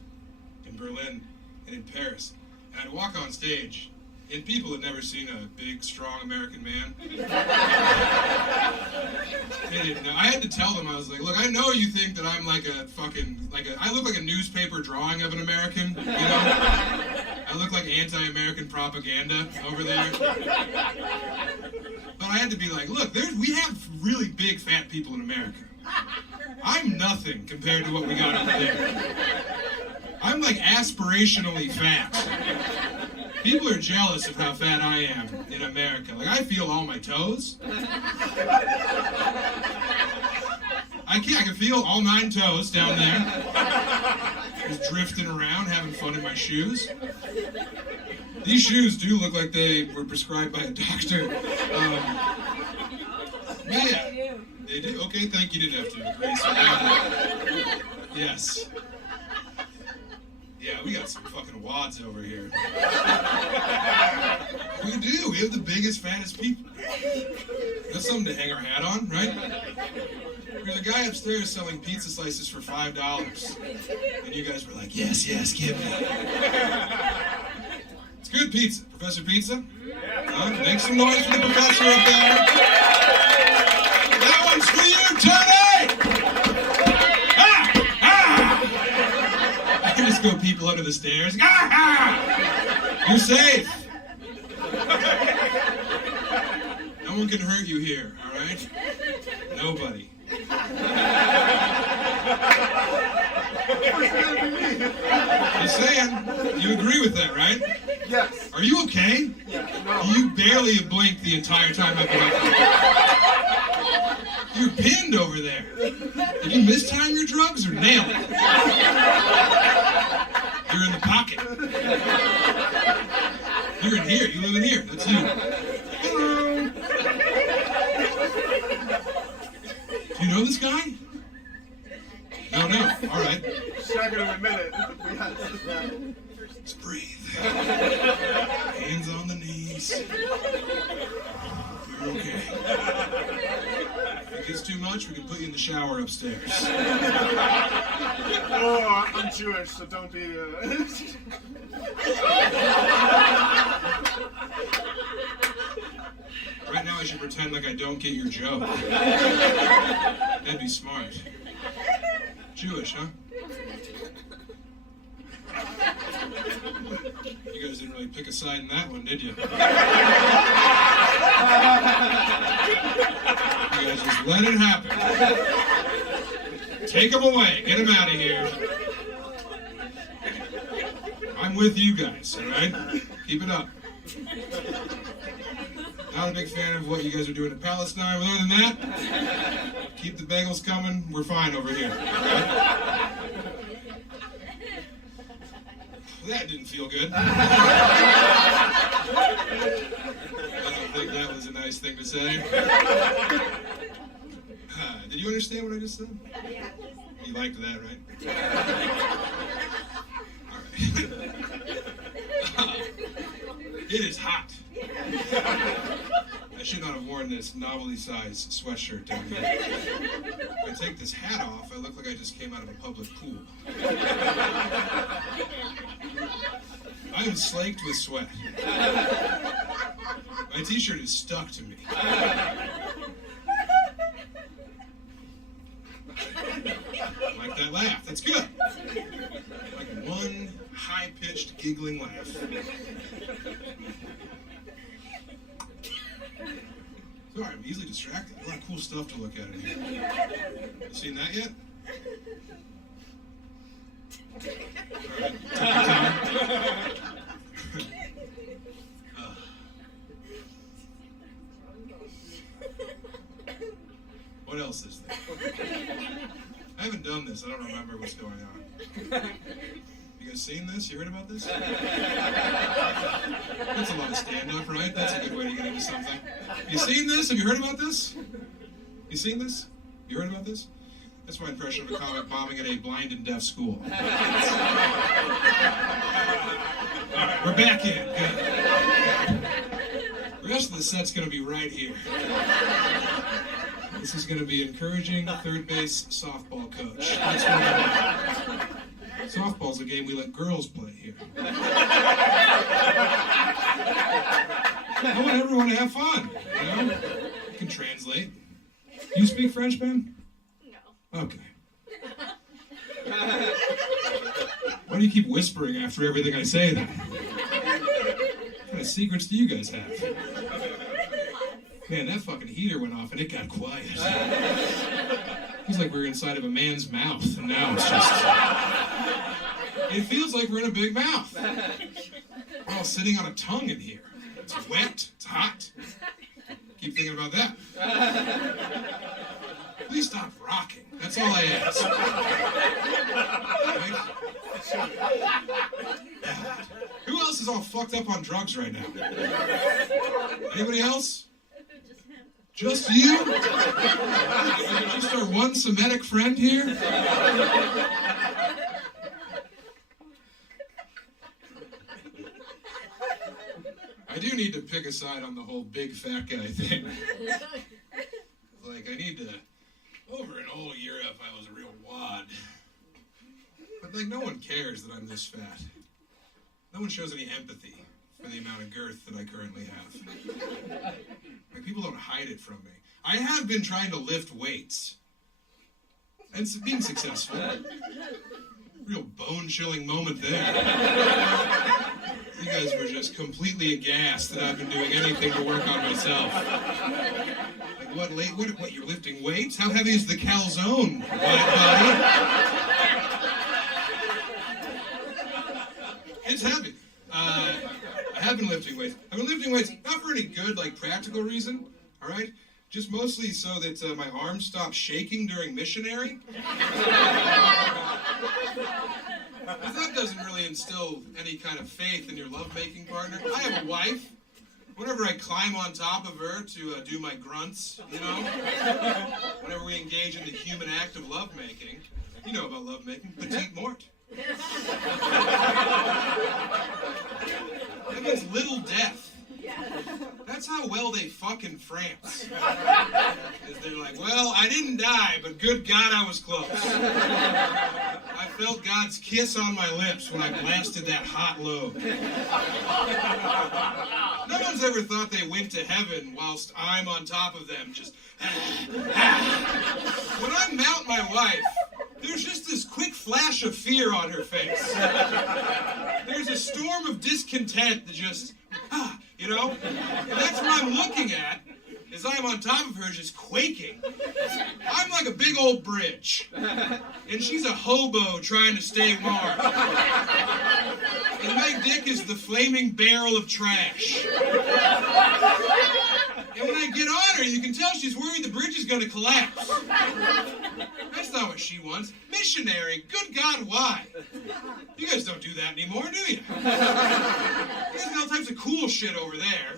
in Berlin and in Paris. And I'd walk on stage, and people had never seen a big, strong American man. They didn't know. I had to tell them, I was like, look, I know you think that I'm like a fucking, I look like a newspaper drawing of an American, you know? I look like anti-American propaganda over there. But I had to be like, look, we have really big fat people in America. I'm nothing compared to what we got over there. I'm like aspirationally fat. People are jealous of how fat I am in America. Like, I feel all my toes. I can feel all 9 toes down there. Just drifting around, having fun in my shoes. These shoes do look like they were prescribed by a doctor. Yeah, they do. Okay, thank you. Didn't have to. Gleeson. Yes. Yeah, we got some fucking wads over here. We do. We have the biggest, fattest people. That's something to hang our hat on, right? There's a guy upstairs selling pizza slices for $5. And you guys were like, yes, give me. It's good pizza. Professor Pizza? Make some noise for the professor up there. That one's for you, Tony! Just go people under the stairs. Ah! You're safe. one can hurt you here, all right? Nobody. Just saying, you agree with that, right? Yes. Are you okay? Yeah. No. You barely have blinked the entire time I've been up here. You're pinned over there. Did you mistime your drugs or nail it? You're in the pocket. You're in here. You live in here. That's you. Hello. Do you know this guy? No. All right. She's not going to admit it. Let's breathe. Hands on the knees. You're okay. If it gets too much, we can put you in the shower upstairs. Oh, I'm Jewish, so don't be... Right now I should pretend like I don't get your joke. That'd be smart. Jewish, huh? You guys didn't really pick a side in that one, did you? You guys just let it happen. Take them away. Get them out of here. I'm with you guys, all right? Keep it up. Not a big fan of what you guys are doing in Palestine. Other than that, keep the bagels coming. We're fine over here. Right? That didn't feel good. I don't think that was a nice thing to say. Did you understand what I just said? Yeah. You liked that, right? All right. It is hot. I should not have worn this novelty-sized sweatshirt down here. If I take this hat off, I look like I just came out of a public pool. I am slaked with sweat. My t-shirt is stuck to me. Like that laugh. That's good. Like one high-pitched giggling laugh. Sorry, I'm easily distracted. A lot of cool stuff to look at in here. You seen that yet? Alright, take your time. What else is there? I haven't done this. I don't remember what's going on. You guys seen this? You heard about this? That's a lot of stand-up, right? That's a good way to get into something. You seen this? Have you heard about this? You seen this? You heard about this? That's my impression of a comic bombing at a blind and deaf school. We're back in. Good. The rest of the set's going to be right here. This is going to be encouraging third base softball coach. That's what I'm about. Softball's a game we let girls play here. I want everyone to have fun, you know? You can translate. Do you speak French, Ben? No. Okay. Why do you keep whispering after everything I say then? What kind of secrets do you guys have? Man, that fucking heater went off and it got quiet. Feels like we're inside of a man's mouth, and now it's just... It feels like we're in a big mouth. We're all sitting on a tongue in here. It's wet, it's hot. Keep thinking about that. Please stop rocking. That's all I ask. Right? Who else is all fucked up on drugs right now? Anybody else? Just you? Just our one Semitic friend here? I do need to pick a side on the whole big fat guy thing. Like, I need to... Over in old Europe, I was a real wad. But, like, no one cares that I'm this fat. No one shows any empathy for the amount of girth that I currently have. Like, people don't hide it from me. I have been trying to lift weights. And being successful. real bone-chilling moment there. You guys were just completely aghast that I've been doing anything to work on myself. Like, what, you're lifting weights? How heavy is the calzone, body? It's heavy. I have been lifting weights. I've been lifting weights not for any good, like, practical reason, all right? Just mostly so that my arms stop shaking during missionary. But that doesn't really instill any kind of faith in your lovemaking partner. I have a wife. Whenever I climb on top of her to do my grunts, you know? Whenever we engage in the human act of lovemaking, you know about lovemaking, petite mort. That means little death. That's how well they fuck in France. Is they're like, well, I didn't die, but good God, I was close. I felt God's kiss on my lips when I blasted that hot load. No one's ever thought they went to heaven whilst I'm on top of them, just... When I mount my wife, there's just this quick flash of fear on her face. There's a storm of discontent that just... you know? And that's what I'm looking at, is I'm on top of her just quaking. I'm like a big old bridge. And she's a hobo trying to stay warm. And my dick is the flaming barrel of trash. And when I get on her, you can tell she's worried the bridge is going to collapse. That's not what she wants. Missionary, good God, why? You guys don't do that anymore, do you? You guys got all types of cool shit over there.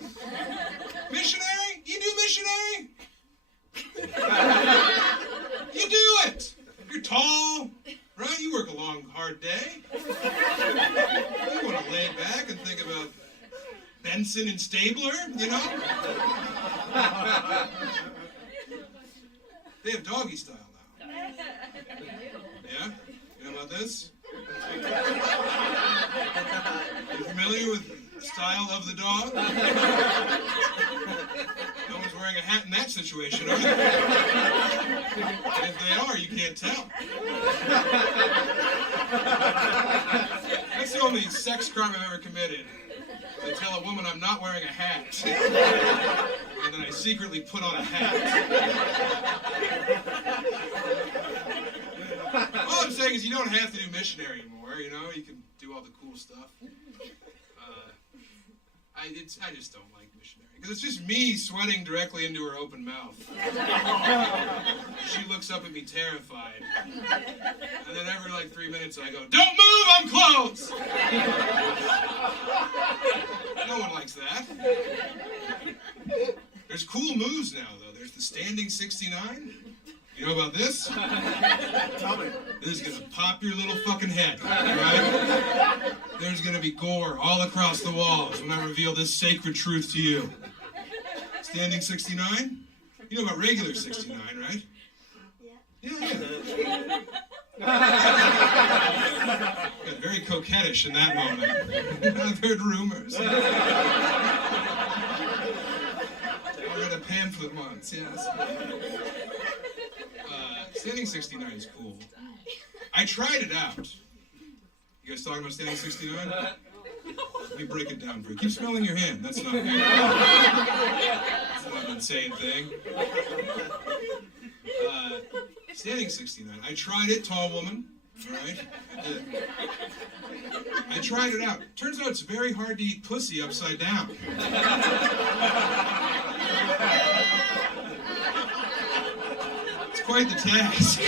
Missionary? You do missionary? You do it! You're tall, right? You work a long, hard day. You want to lay back and think about Benson and Stabler, you know? They have doggy style now. Yeah? You know about this? You familiar with the style of the dog? No one's wearing a hat in that situation, are they? And if they are, you can't tell. That's the only sex crime I've ever committed. I tell a woman I'm not wearing a hat. And then I secretly put on a hat. All I'm saying is you don't have to do missionary anymore, you know? You can do all the cool stuff. I just don't like missionary. Because it's just me sweating directly into her open mouth. She looks up at me terrified. And then every like 3 minutes I go, "Don't move, I'm close!" No one likes that. There's cool moves now, though. There's the standing 69. You know about this? Tell me. This is gonna pop your little fucking head, right? There's gonna be gore all across the walls when I reveal this sacred truth to you. Standing 69? You know about regular 69, right? Yeah. Got very coquettish in that moment. I've heard rumors. I read a pamphlet once, yes. Standing 69 is cool. I tried it out. You guys talking about standing 69? Let me break it down for you. Keep smelling your hand. That's not weird. That's not an insane thing. Standing 69. I tried it, tall woman. All right? I tried it out. Turns out it's very hard to eat pussy upside down. It's quite the task.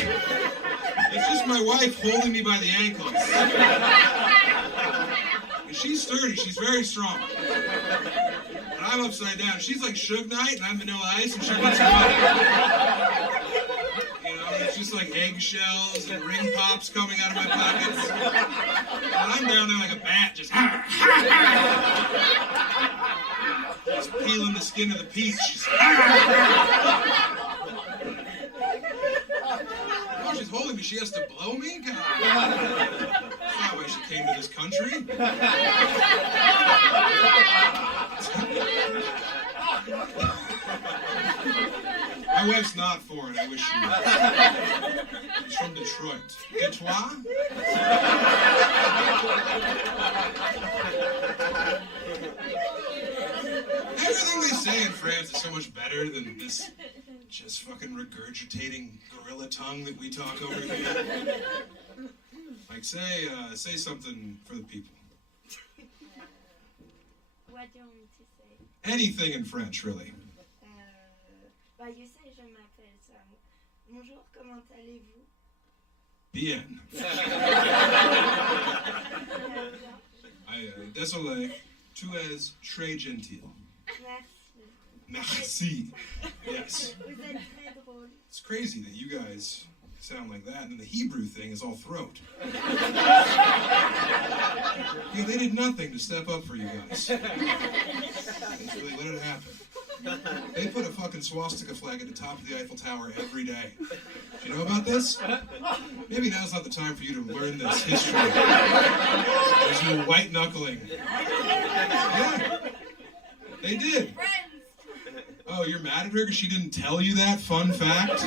It's just my wife holding me by the ankles. And she's sturdy. She's very strong. And I'm upside down. She's like Suge Knight, and I'm Vanilla Ice, and she wants to it's just like eggshells and ring pops coming out of my pockets. And I'm down there like a bat, just peeling the skin of the peach. Oh, she's holding me. She has to blow me? God. That's not why she came to this country. I My wife's not foreign. I wish she was. She's from Detroit. Et toi? Everything they say in France is so much better than this just fucking regurgitating gorilla tongue that we talk over here. Like, say something for the people. What do you want me to say? Anything in French, really. Bah, you say, je m'appelle Sam. Bonjour, comment allez-vous? Bien. Désolé, tu es très gentil. Merci. Merci. Yes. Vous êtes très drôle. It's crazy that you guys sound like that, and then the Hebrew thing is all throat. Yeah, they did nothing to step up for you guys. They just really let it happen. They put a fucking swastika flag at the top of the Eiffel Tower every day. Do you know about this? Maybe now's not the time for you to learn this history. There's no white knuckling. Yeah, they did. Oh, you're mad at her because she didn't tell you that fun fact?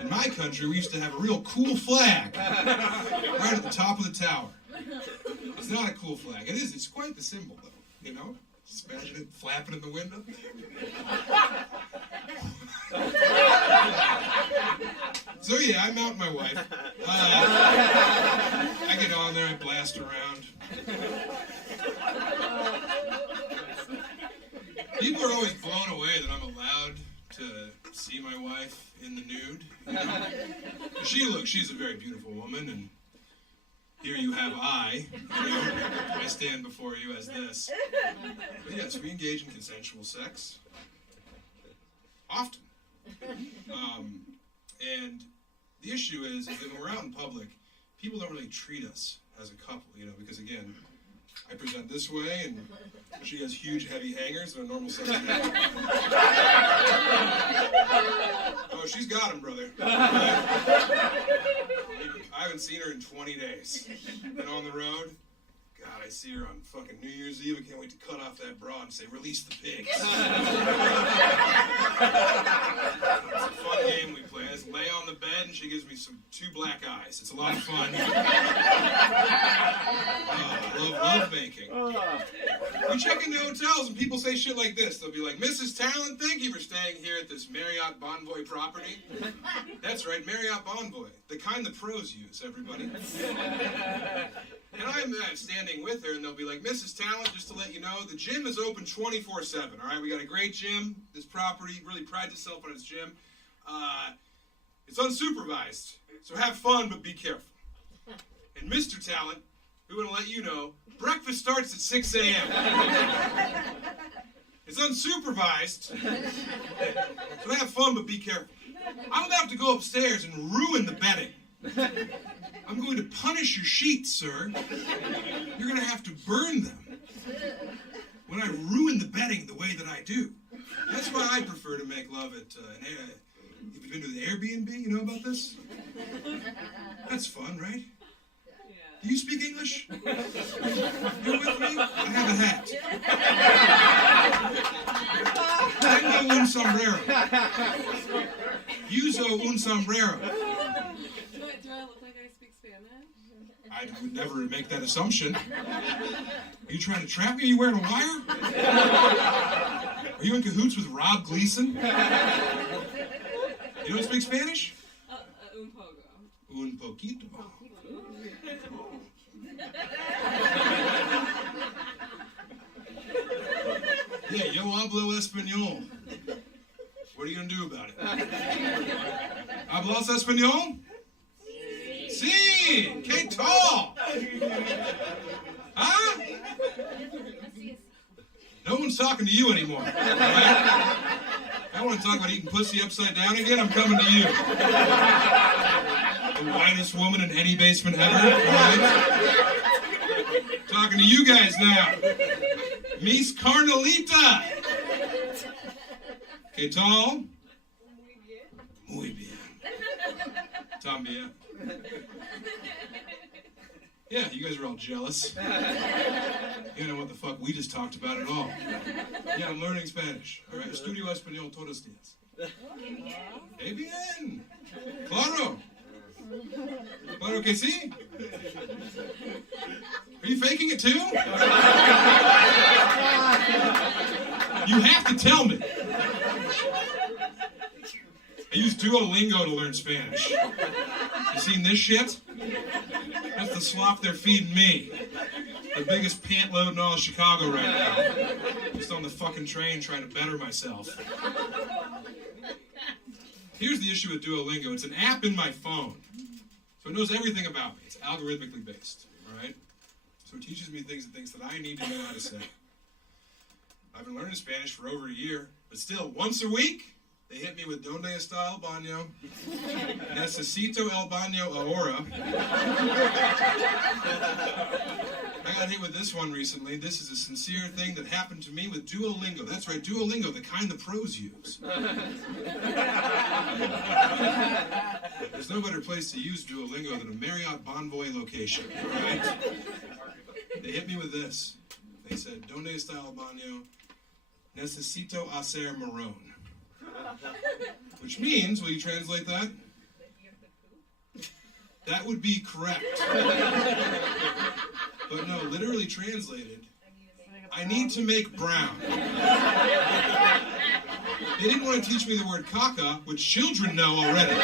In my country, we used to have a real cool flag right at the top of the tower. It's not a cool flag. It is. It's quite the symbol, though. You know? Just imagine it flapping in the window. So yeah, I mount my wife. I get on there, I blast around. People are always blown away that I'm allowed to see my wife in the nude. You know? She's a very beautiful woman, and here you have I stand before you as this. But yes, we engage in consensual sex. Often. And the issue is that when we're out in public, people don't really treat us as a couple, because again, I present this way, and she has huge, heavy hangers and a normal size head. Oh, she's got him, brother. I haven't seen her in 20 days. Been on the road. God, I see her on fucking New Year's Eve. I can't wait to cut off that bra and say, release the pigs. It's a fun game we play. I just lay on the bed and she gives me two black eyes. It's a lot of fun. I love baking. We check into hotels and people say shit like this. They'll be like, Mrs. Tallent, thank you for staying here at this Marriott Bonvoy property. That's right, Marriott Bonvoy. The kind the pros use, everybody. And I'm standing with her, and they'll be like, Mrs. Tallent, just to let you know, the gym is open 24/7, all right? We got a great gym. This property really prides itself on its gym. It's unsupervised, so have fun, but be careful. And Mr. Tallent, we want to let you know, breakfast starts at 6 a.m. It's unsupervised, so have fun, but be careful. I'm about to go upstairs and ruin the bedding. I'm going to punish your sheets, sir. You're going to have to burn them when I ruin the bedding the way that I do. That's why I prefer to make love at if you've been to the Airbnb, you know about this? That's fun, right? Do you speak English? You're with me? I have a hat. Tengo un sombrero. Uso un sombrero. Do I look like I speak Spanish? I would never make that assumption. Are you trying to trap me? Are you wearing a wire? Are you in cahoots with Rob Gleeson? You don't speak Spanish? Un poco. Un poquito. Yeah, yo hablo español. What are you going to do about it? ¿Hablas español? Sí, qué tal? Huh? No one's talking to you anymore. Right? I want to talk about eating pussy upside down again. I'm coming to you. The whitest woman in any basement ever. Right? Talking to you guys now. Miss Carnalita. ¿Qué tal? Muy bien. También. Yeah, you guys are all jealous. You don't know what the fuck we just talked about at all. Yeah, I'm learning Spanish. All right, estudio español todos los días. Claro que sí. Are you faking it too? You have to tell me. I use Duolingo to learn Spanish. You seen this shit? That's the slop they're feeding me. The biggest pant load in all of Chicago right now. Just on the fucking train trying to better myself. Here's the issue with Duolingo. It's an app in my phone. So it knows everything about me. It's algorithmically based. Alright? So it teaches me things and things that I need to know how to say. I've been learning Spanish for over a year, but still, once a week, they hit me with Donde está el baño? Necesito el baño ahora. I got hit with this one recently. This is a sincere thing that happened to me with Duolingo. That's right, Duolingo, the kind the pros use. There's no better place to use Duolingo than a Marriott Bonvoy location, all right? They hit me with this. They said, Donde está el baño? Necesito hacer marrón. Which means, will you translate that? That would be correct. But no, literally translated, I need to make brown. They didn't want to teach me the word caca, which children know already.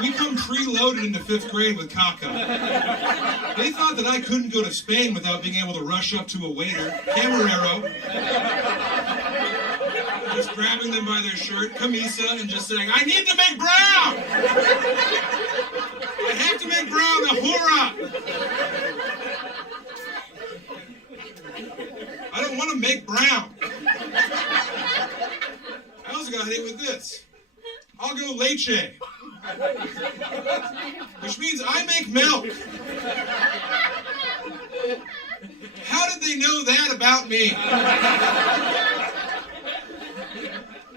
We come preloaded into 5th grade with caca. They thought that I couldn't go to Spain without being able to rush up to a waiter, camarero, just grabbing them by their shirt, camisa, and just saying, I need to make brown! I have to make brown, the hora! I don't want to make brown. I also got hit with this. I'll go leche. Which means I make milk. How did they know that about me?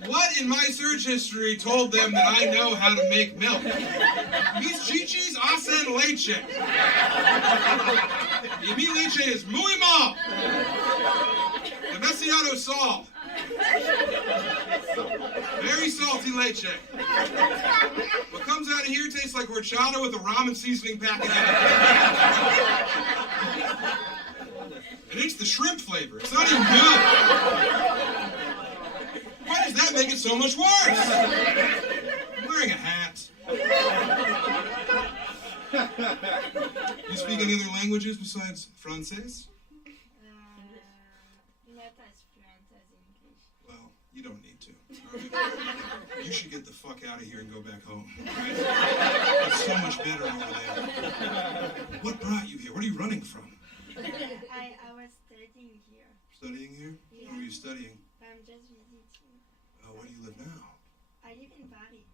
What in my search history told them that I know how to make milk? Mis chichis hacen leche. Y mi leche is muy mal. Demasiado sal. Very salty leche. What comes out of here tastes like horchata with a ramen seasoning packet in it. And it's the shrimp flavor. It's not even good. Why does that make it so much worse? I'm wearing a hat. You speak any other languages besides Francais? Not as fluent as English. Well, you don't need to. All right? You should get the fuck out of here and go back home. All right? It's so much better over there. What brought you here? What are you running from? I was studying here. Studying here? Yeah. Where are you studying? I'm just visiting. Oh, where do you live now? I live in Bali.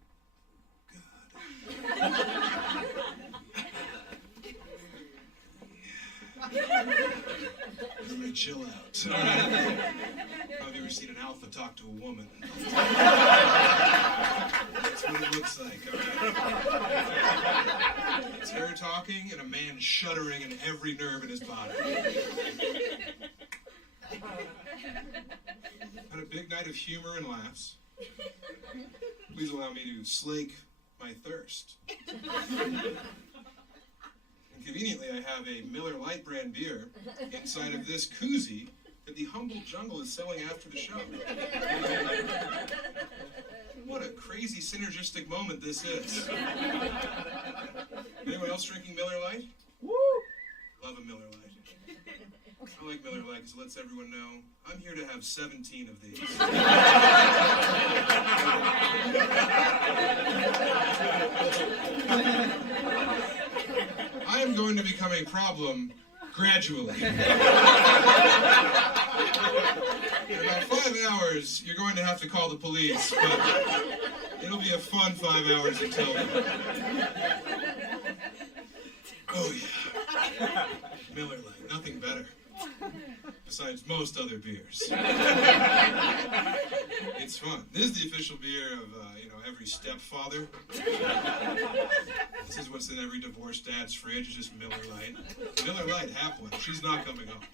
Everybody chill out. All right? Have you ever seen an alpha talk to a woman? That's what it looks like, all right? It's her talking and a man shuddering in every nerve in his body. Had a big night of humor and laughs. Please allow me to slake my thirst. And conveniently, I have a Miller Lite brand beer inside of this koozie that the Humble Jungle is selling after the show. What a crazy synergistic moment this is. Anyone else drinking Miller Lite? Woo! Love a Miller Lite. I like Miller Lite because it lets everyone know I'm here to have 17 of these. I am going to become a problem gradually. In about 5 hours, you're going to have to call the police, but it'll be a fun 5 hours until then. Oh yeah, Miller Lite, nothing better. Besides most other beers. It's fun. This is the official beer of, every stepfather. This is what's in every divorced dad's fridge, just Miller Lite. Miller Lite, have one. She's not coming home.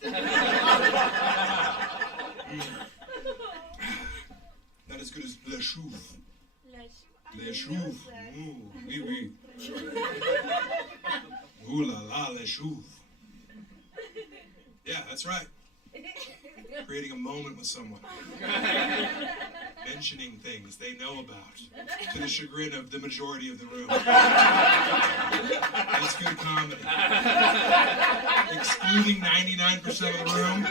Not as good as Le Chouf. La chou. Les choux. Oui, oui. Ooh la la, les choux. Yeah, that's right. Creating a moment with someone. Mentioning things they know about, to the chagrin of the majority of the room. That's good comedy. Excluding 99% of the room,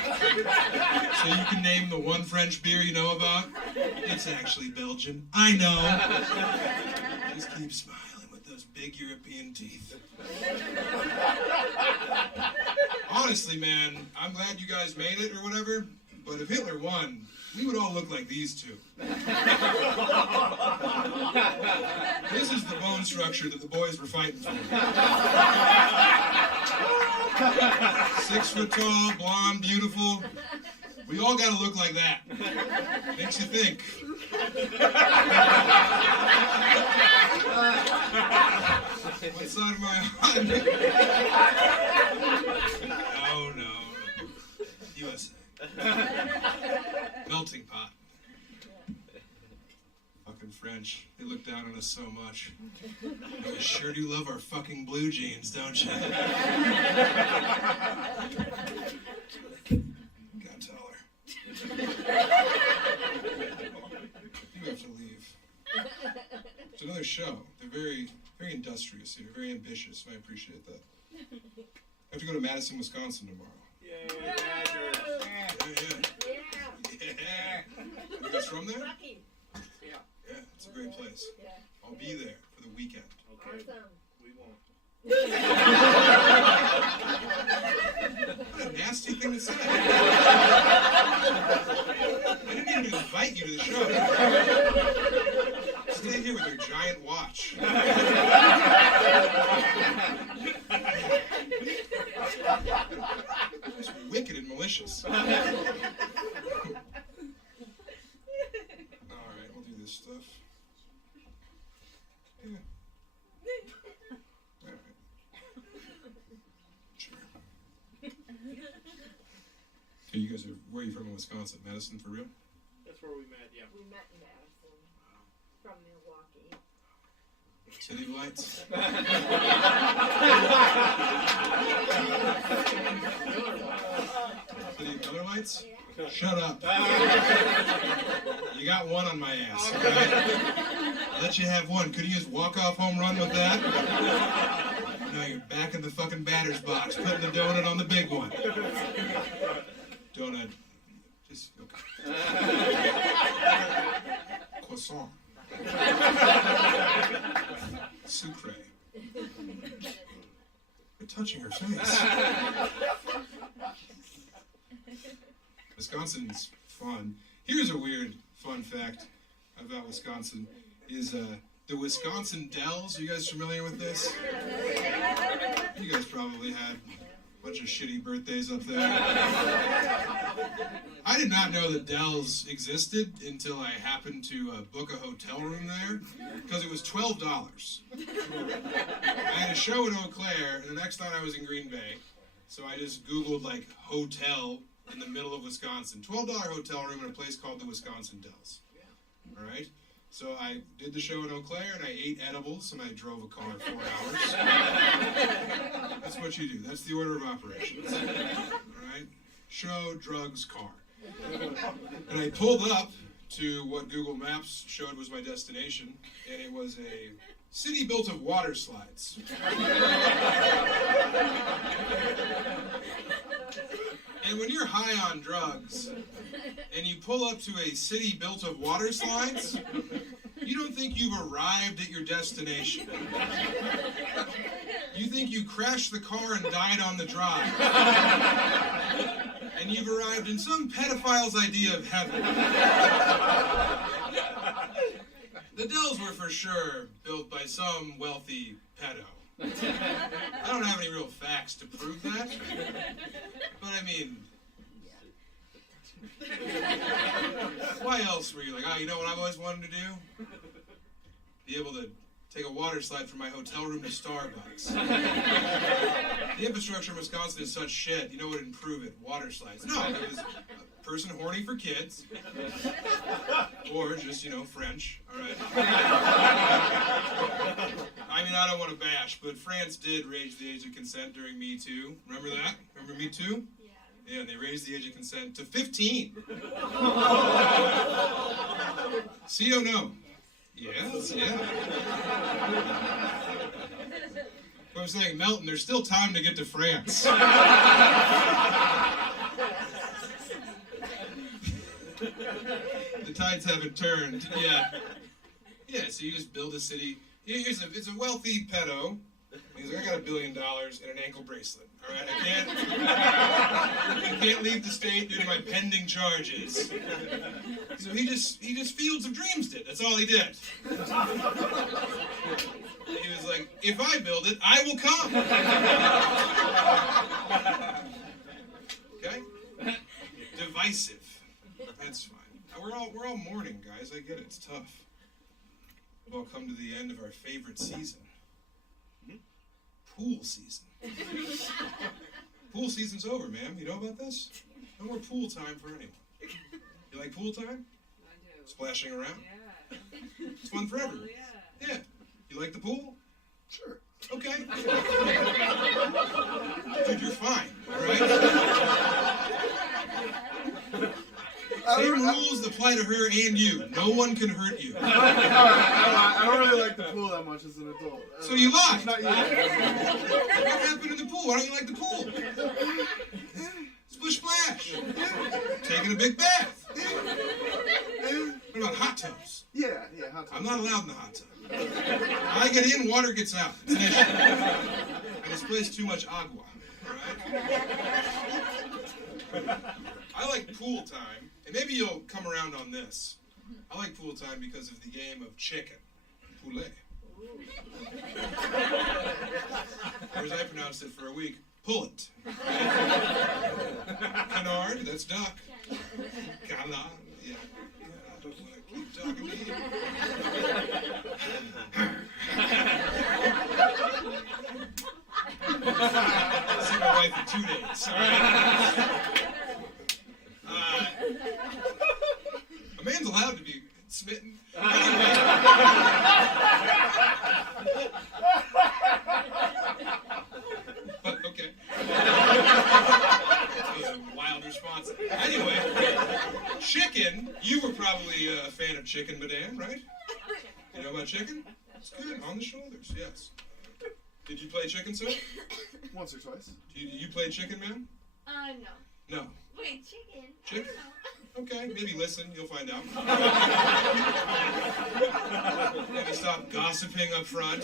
so you can name the one French beer you know about. It's actually Belgian. I know. Just keep smiling with those big European teeth. Honestly, man, I'm glad you guys made it or whatever, but if Hitler won, we would all look like these two. This is the bone structure that the boys were fighting for. 6 foot tall, blonde, beautiful. We all gotta look like that. Makes you think. What side am I on? Oh no. USA. Melting pot. Fucking French. They look down on us so much. You sure do love our fucking blue jeans, don't you? Gotta tell her. You have to leave. It's another show. They're very, very industrious here, very ambitious, and I appreciate that. I have to go to Madison, Wisconsin tomorrow. Yay, Yeah. You guys from there? Yeah. Yeah, it's a great place. I'll be there for the weekend. Okay. We won't. What a nasty thing to say. I didn't even invite you to the show. Stay here with your giant watch. It's wicked and malicious. Alright, we'll do this stuff. Yeah. Alright. Sure. Okay, you guys are, where are you from in Wisconsin? Madison, for real? That's where we met, yeah. We met in Madison from Milwaukee. City Lights? City of Miller Lights? Shut up. You got one on my ass, alright? I'll let you have one. Could you just walk-off home run with that? No, you're back in the fucking batter's box, putting the donut on the big one. Donut. Just, okay. Croissant. Sucre. You're touching her face. Wisconsin's fun. Here's a weird fun fact about Wisconsin is the Wisconsin Dells. Are you guys familiar with this? You guys probably had a bunch of shitty birthdays up there. I did not know that Dells existed until I happened to book a hotel room there, because it was $12. I had a show in Eau Claire, and the next night I was in Green Bay, so I just Googled, like, hotel in the middle of Wisconsin. $12 hotel room in a place called the Wisconsin Dells. All right? So I did the show in Eau Claire, and I ate edibles, and I drove a car 4 hours. That's what you do. That's the order of operations. All right? Show, drugs, car. And I pulled up to what Google Maps showed was my destination, and it was a city built of water slides. And when you're high on drugs, and you pull up to a city built of water slides, you don't think you've arrived at your destination. You think you crashed the car and died on the drive. And you've arrived in some pedophile's idea of heaven. The Dells were for sure built by some wealthy pedo. I don't have any real facts to prove that. But I mean, why else were you like, oh, you know what I've always wanted to do? Be able to take a water slide from my hotel room to Starbucks. The infrastructure in Wisconsin is such shit. You know what would improve it? Water slides. No, it was a person horny for kids. Or just, you know, French. All right. I don't want to bash, but France did raise the age of consent during Me Too. Remember that? Remember Me Too? Yeah. Yeah, and they raised the age of consent to 15. See or no? Yes, yeah. But I'm saying, Melton, there's still time to get to France. The tides haven't turned. Yeah. Yeah, so you just build a city. It's a wealthy pedo. He's like, I got $1 billion and an ankle bracelet. All right, I can't leave the state due to my pending charges. So he just Fields of Dreams did. That's all he did. He was like, if I build it, I will come. Okay? Divisive. That's fine. We're all mourning, guys. I get it. It's tough. We've all come to the end of our favorite season. Pool season. Pool season's over, ma'am. You know about this? No more pool time for anyone. You like pool time? I do. Splashing around? Yeah. It's fun for everyone. Yeah. Yeah. You like the pool? Sure. Okay. Dude, you're fine, all right? Same rules apply to her and you. No one can hurt you. I don't really like the pool that much as an adult. So you lied. Not yet. What happened in the pool? Why don't you like the pool? Splish splash. Taking a big bath. What about hot tubs? Yeah, hot tub. I'm not allowed in the hot tub. I get in, water gets out. It's an issue. And this place too much agua. All right? I like pool time, and maybe you'll come around on this. I like pool time because of the game of chicken. Poulet. Or as I pronounced it for a week, pullet. Canard, that's duck. Canard, yeah. I don't want to keep talking to you. I'll see my wife in 2 days. All right? A man's allowed to be smitten. Anyway. But, okay. That was a wild response. Anyway, chicken. You were probably a fan of chicken, madame, right? You know about chicken? It's good. On the shoulders, yes. Did you play chicken, sir? Once or twice. You play chicken, ma'am? No. No. Wait, chicken? Chicken? I don't know. Okay, maybe listen, you'll find out. Maybe stop gossiping up front.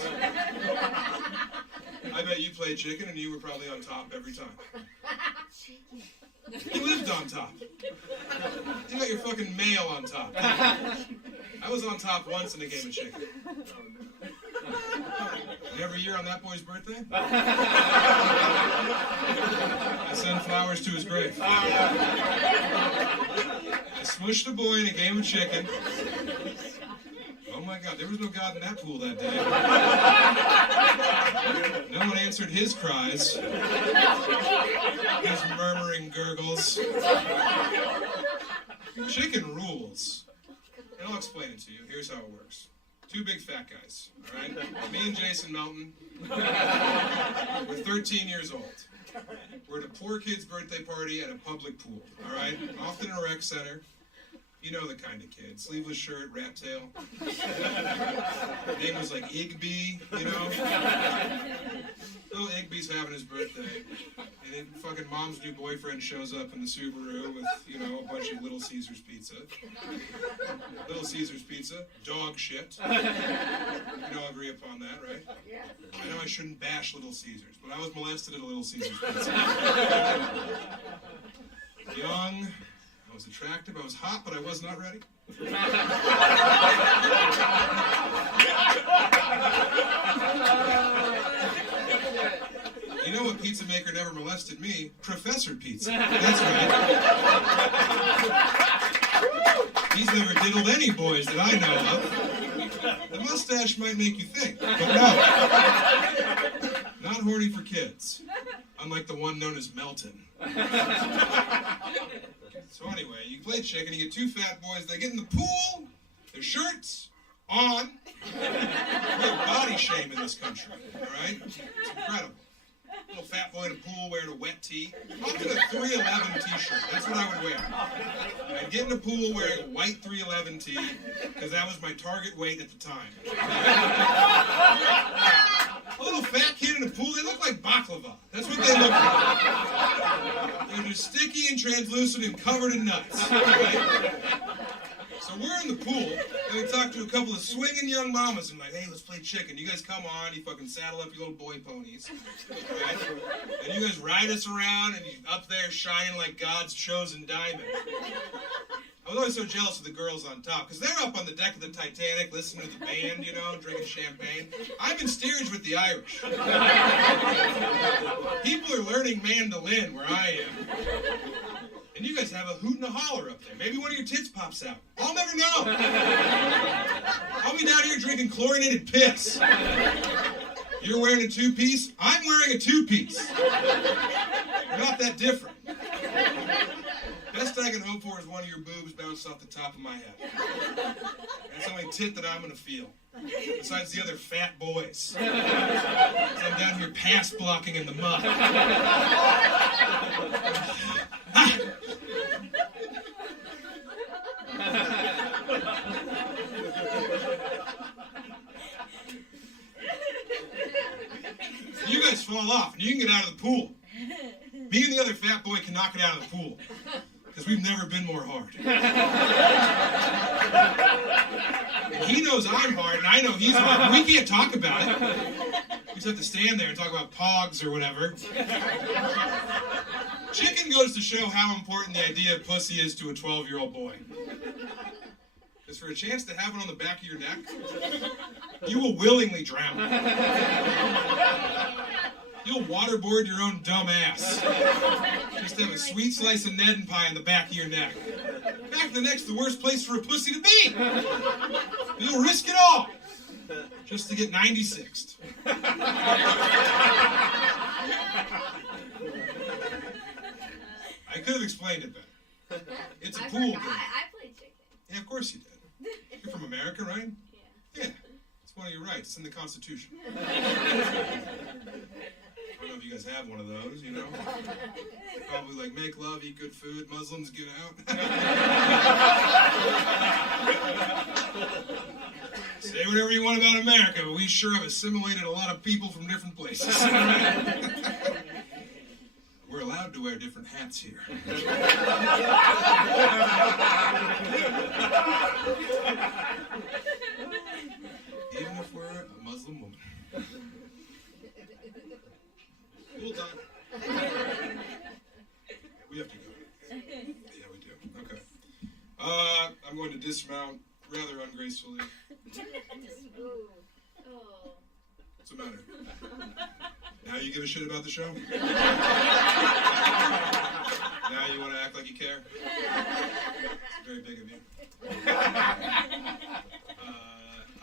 I bet you played chicken and you were probably on top every time. Chicken. You lived on top. You got your fucking mail on top. I was on top once in a game of chicken. And every year on that boy's birthday, I send flowers to his grave. I smushed a boy in a game of chicken. Oh my God, there was no God in that pool that day. No one answered his cries, his murmuring gurgles. Chicken rules. And I'll explain it to you. Here's how it works. 2 big fat guys, all right? Me and Jason Melton. We're 13 years old. We're at a poor kid's birthday party at a public pool, all right? Often in a rec center. You know the kind of kid. Sleeveless shirt, rat tail. Name was like Igby, you know? Little Igby's having his birthday. And then fucking mom's new boyfriend shows up in the Subaru with, you know, a bunch of Little Caesars pizza. Little Caesars pizza, dog shit. You know, agree upon that, right? Yeah. I know I shouldn't bash Little Caesars, but I was molested at a Little Caesars pizza. Young, I was attractive, I was hot, but I was not ready. You know what pizza maker never molested me? Professor Pizza. That's right. He's never diddled any boys that I know of. The mustache might make you think, but no. Not horny for kids. Unlike the one known as Melton. So anyway, you play chicken, you get 2 fat boys, they get in the pool, their shirts on, their body shame in this country. All right? It's incredible. Little fat boy in a pool wearing a wet tee. I'll get a 311 t-shirt. That's what I would wear. I'd get in the pool wearing a white 311 tee because that was my target weight at the time. A little fat kid in a pool, they look like baklava. That's what they look like. They're just sticky and translucent and covered in nuts. Right? So we're in the pool, and we talk to a couple of swinging young mamas, and like, hey, let's play chicken. You guys come on, you fucking saddle up your little boy ponies, right? And you guys ride us around, and you're up there shining like God's chosen diamond. I was always so jealous of the girls on top, because they're up on the deck of the Titanic, listening to the band, you know, drinking champagne. I'm in steerage with the Irish. People are learning mandolin where I am. And you guys have a hoot and a holler up there. Maybe one of your tits pops out. I'll never know. I'll be down here drinking chlorinated piss. You're wearing a two-piece? I'm wearing a two-piece. We're not that different. Best I can hope for is one of your boobs bounced off the top of my head. That's the only tit that I'm going to feel. Besides the other fat boys. So I'm down here pass blocking in the mud. Ah! You guys fall off and you can get out of the pool. Me and the other fat boy can knock it out of the pool. Because we've never been more hard. And he knows I'm hard and I know he's hard. We can't talk about it. We just have to stand there and talk about pogs or whatever. Chicken goes to show how important the idea of pussy is to a 12-year-old boy. Because for a chance to have it on the back of your neck, you will willingly drown. You'll waterboard your own dumb ass. Just to have a sweet slice of Ned and pie on the back of your neck. Back of the neck's the worst place for a pussy to be. You'll risk it all just to get 96th. I could have explained it better. It's a pool game. I played chicken. Yeah, of course you did. You're from America, right? Yeah. Yeah. It's one of your rights. It's in the Constitution. I don't know if you guys have one of those, you know? Probably like make love, eat good food, Muslims get out. Say whatever you want about America, but we sure have assimilated a lot of people from different places. We're allowed to wear different hats here. Even if we're a Muslim woman. Cool time. We have to go. Yeah, we do. Okay. I'm going to dismount rather ungracefully. What's the matter? Now you give a shit about the show? Now you want to act like you care? It's very big of you.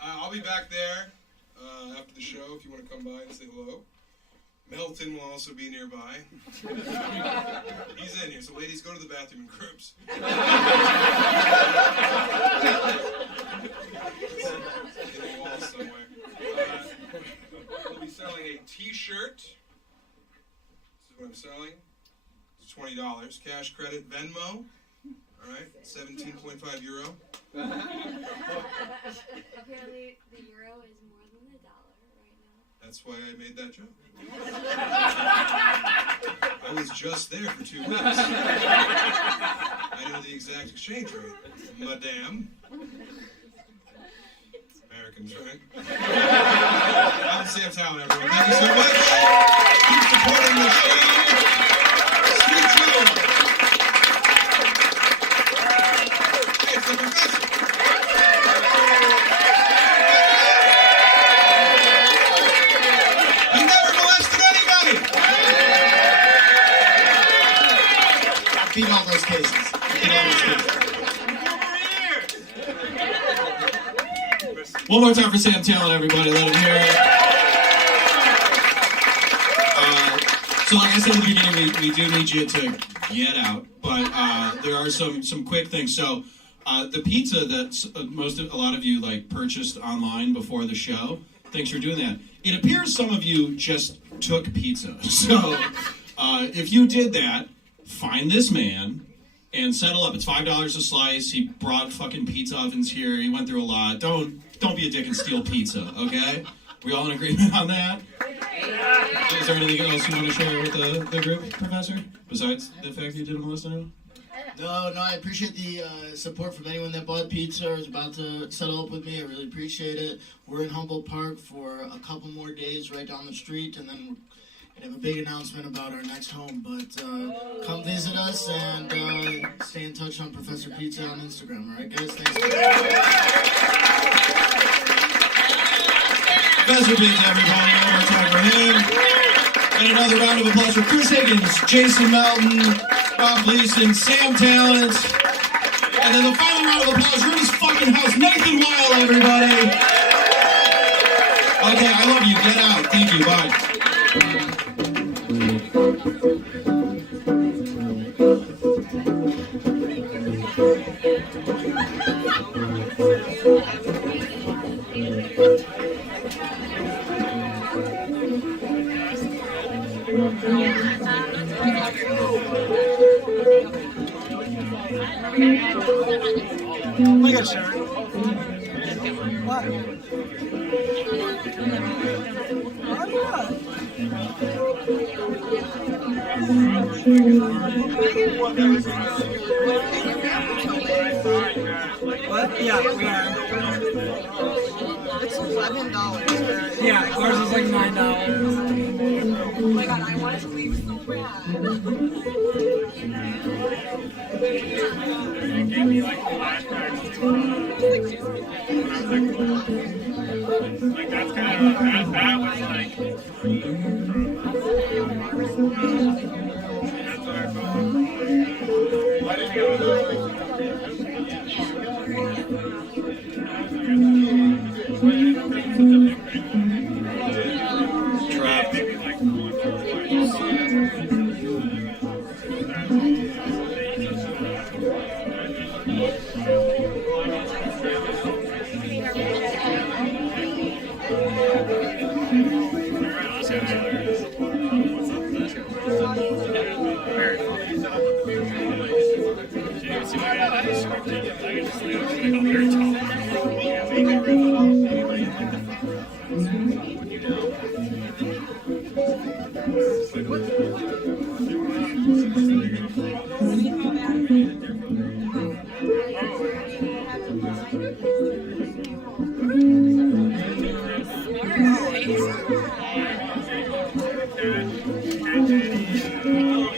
I'll be back there after the show if you want to come by and say hello. Melton will also be nearby. He's in here, so ladies, go to the bathroom in groups. In the wall somewhere. We'll be selling a t-shirt. This is what I'm selling. It's $20. Cash, credit, Venmo. All right, 17.5 euro. Apparently, the euro is more than the dollar right now. That's why I made that joke. I was just there for 2 weeks. I know the exact exchange rate, madame. Americans, right? I'm Sam Tallent, everyone. Thank you so much. Keep supporting the show. Sweet Joe. Hey, it's the professor. He never molested anybody. Beat all those cases. One more time for Sam Tallent, everybody. Let him hear it. So like I said at the beginning, we do need you to get out, but there are some quick things. So the pizza that a lot of you like purchased online before the show, Thanks for doing that. It appears some of you just took pizza. So if you did that, find this man and settle up. It's $5 a slice. He brought fucking pizza ovens here. He went through a lot. Don't be a dick and steal pizza, okay? We all in agreement on that? Is there anything else you want to share with the group, Professor? Besides the fact you did Melissa now? No, I appreciate the support from anyone that bought pizza or is about to settle up with me. I really appreciate it. We're in Humboldt Park for a couple more days right down the street, and then we're going to have a big announcement about our next home. But come visit us and stay in touch on Professor Pizza on Instagram. All right, guys? Thanks. Professor Pizza, everybody. One more time for him. And another round of applause for Chris Higgins, Jason Melton, Bob Gleeson, Sam Tallent. And then the final round of applause for his fucking house, Nathan Weil, everybody. Okay, I love you. Get out. Thank you. Bye. We got a shirt. What? What? Yeah, we are. It's $11. Yeah, ours is like $9. Oh my god, I wanted to leave so bad. It gave me like flashbacks to when I was like that's kind of that was like that's what I felt. Why did you go? Oh,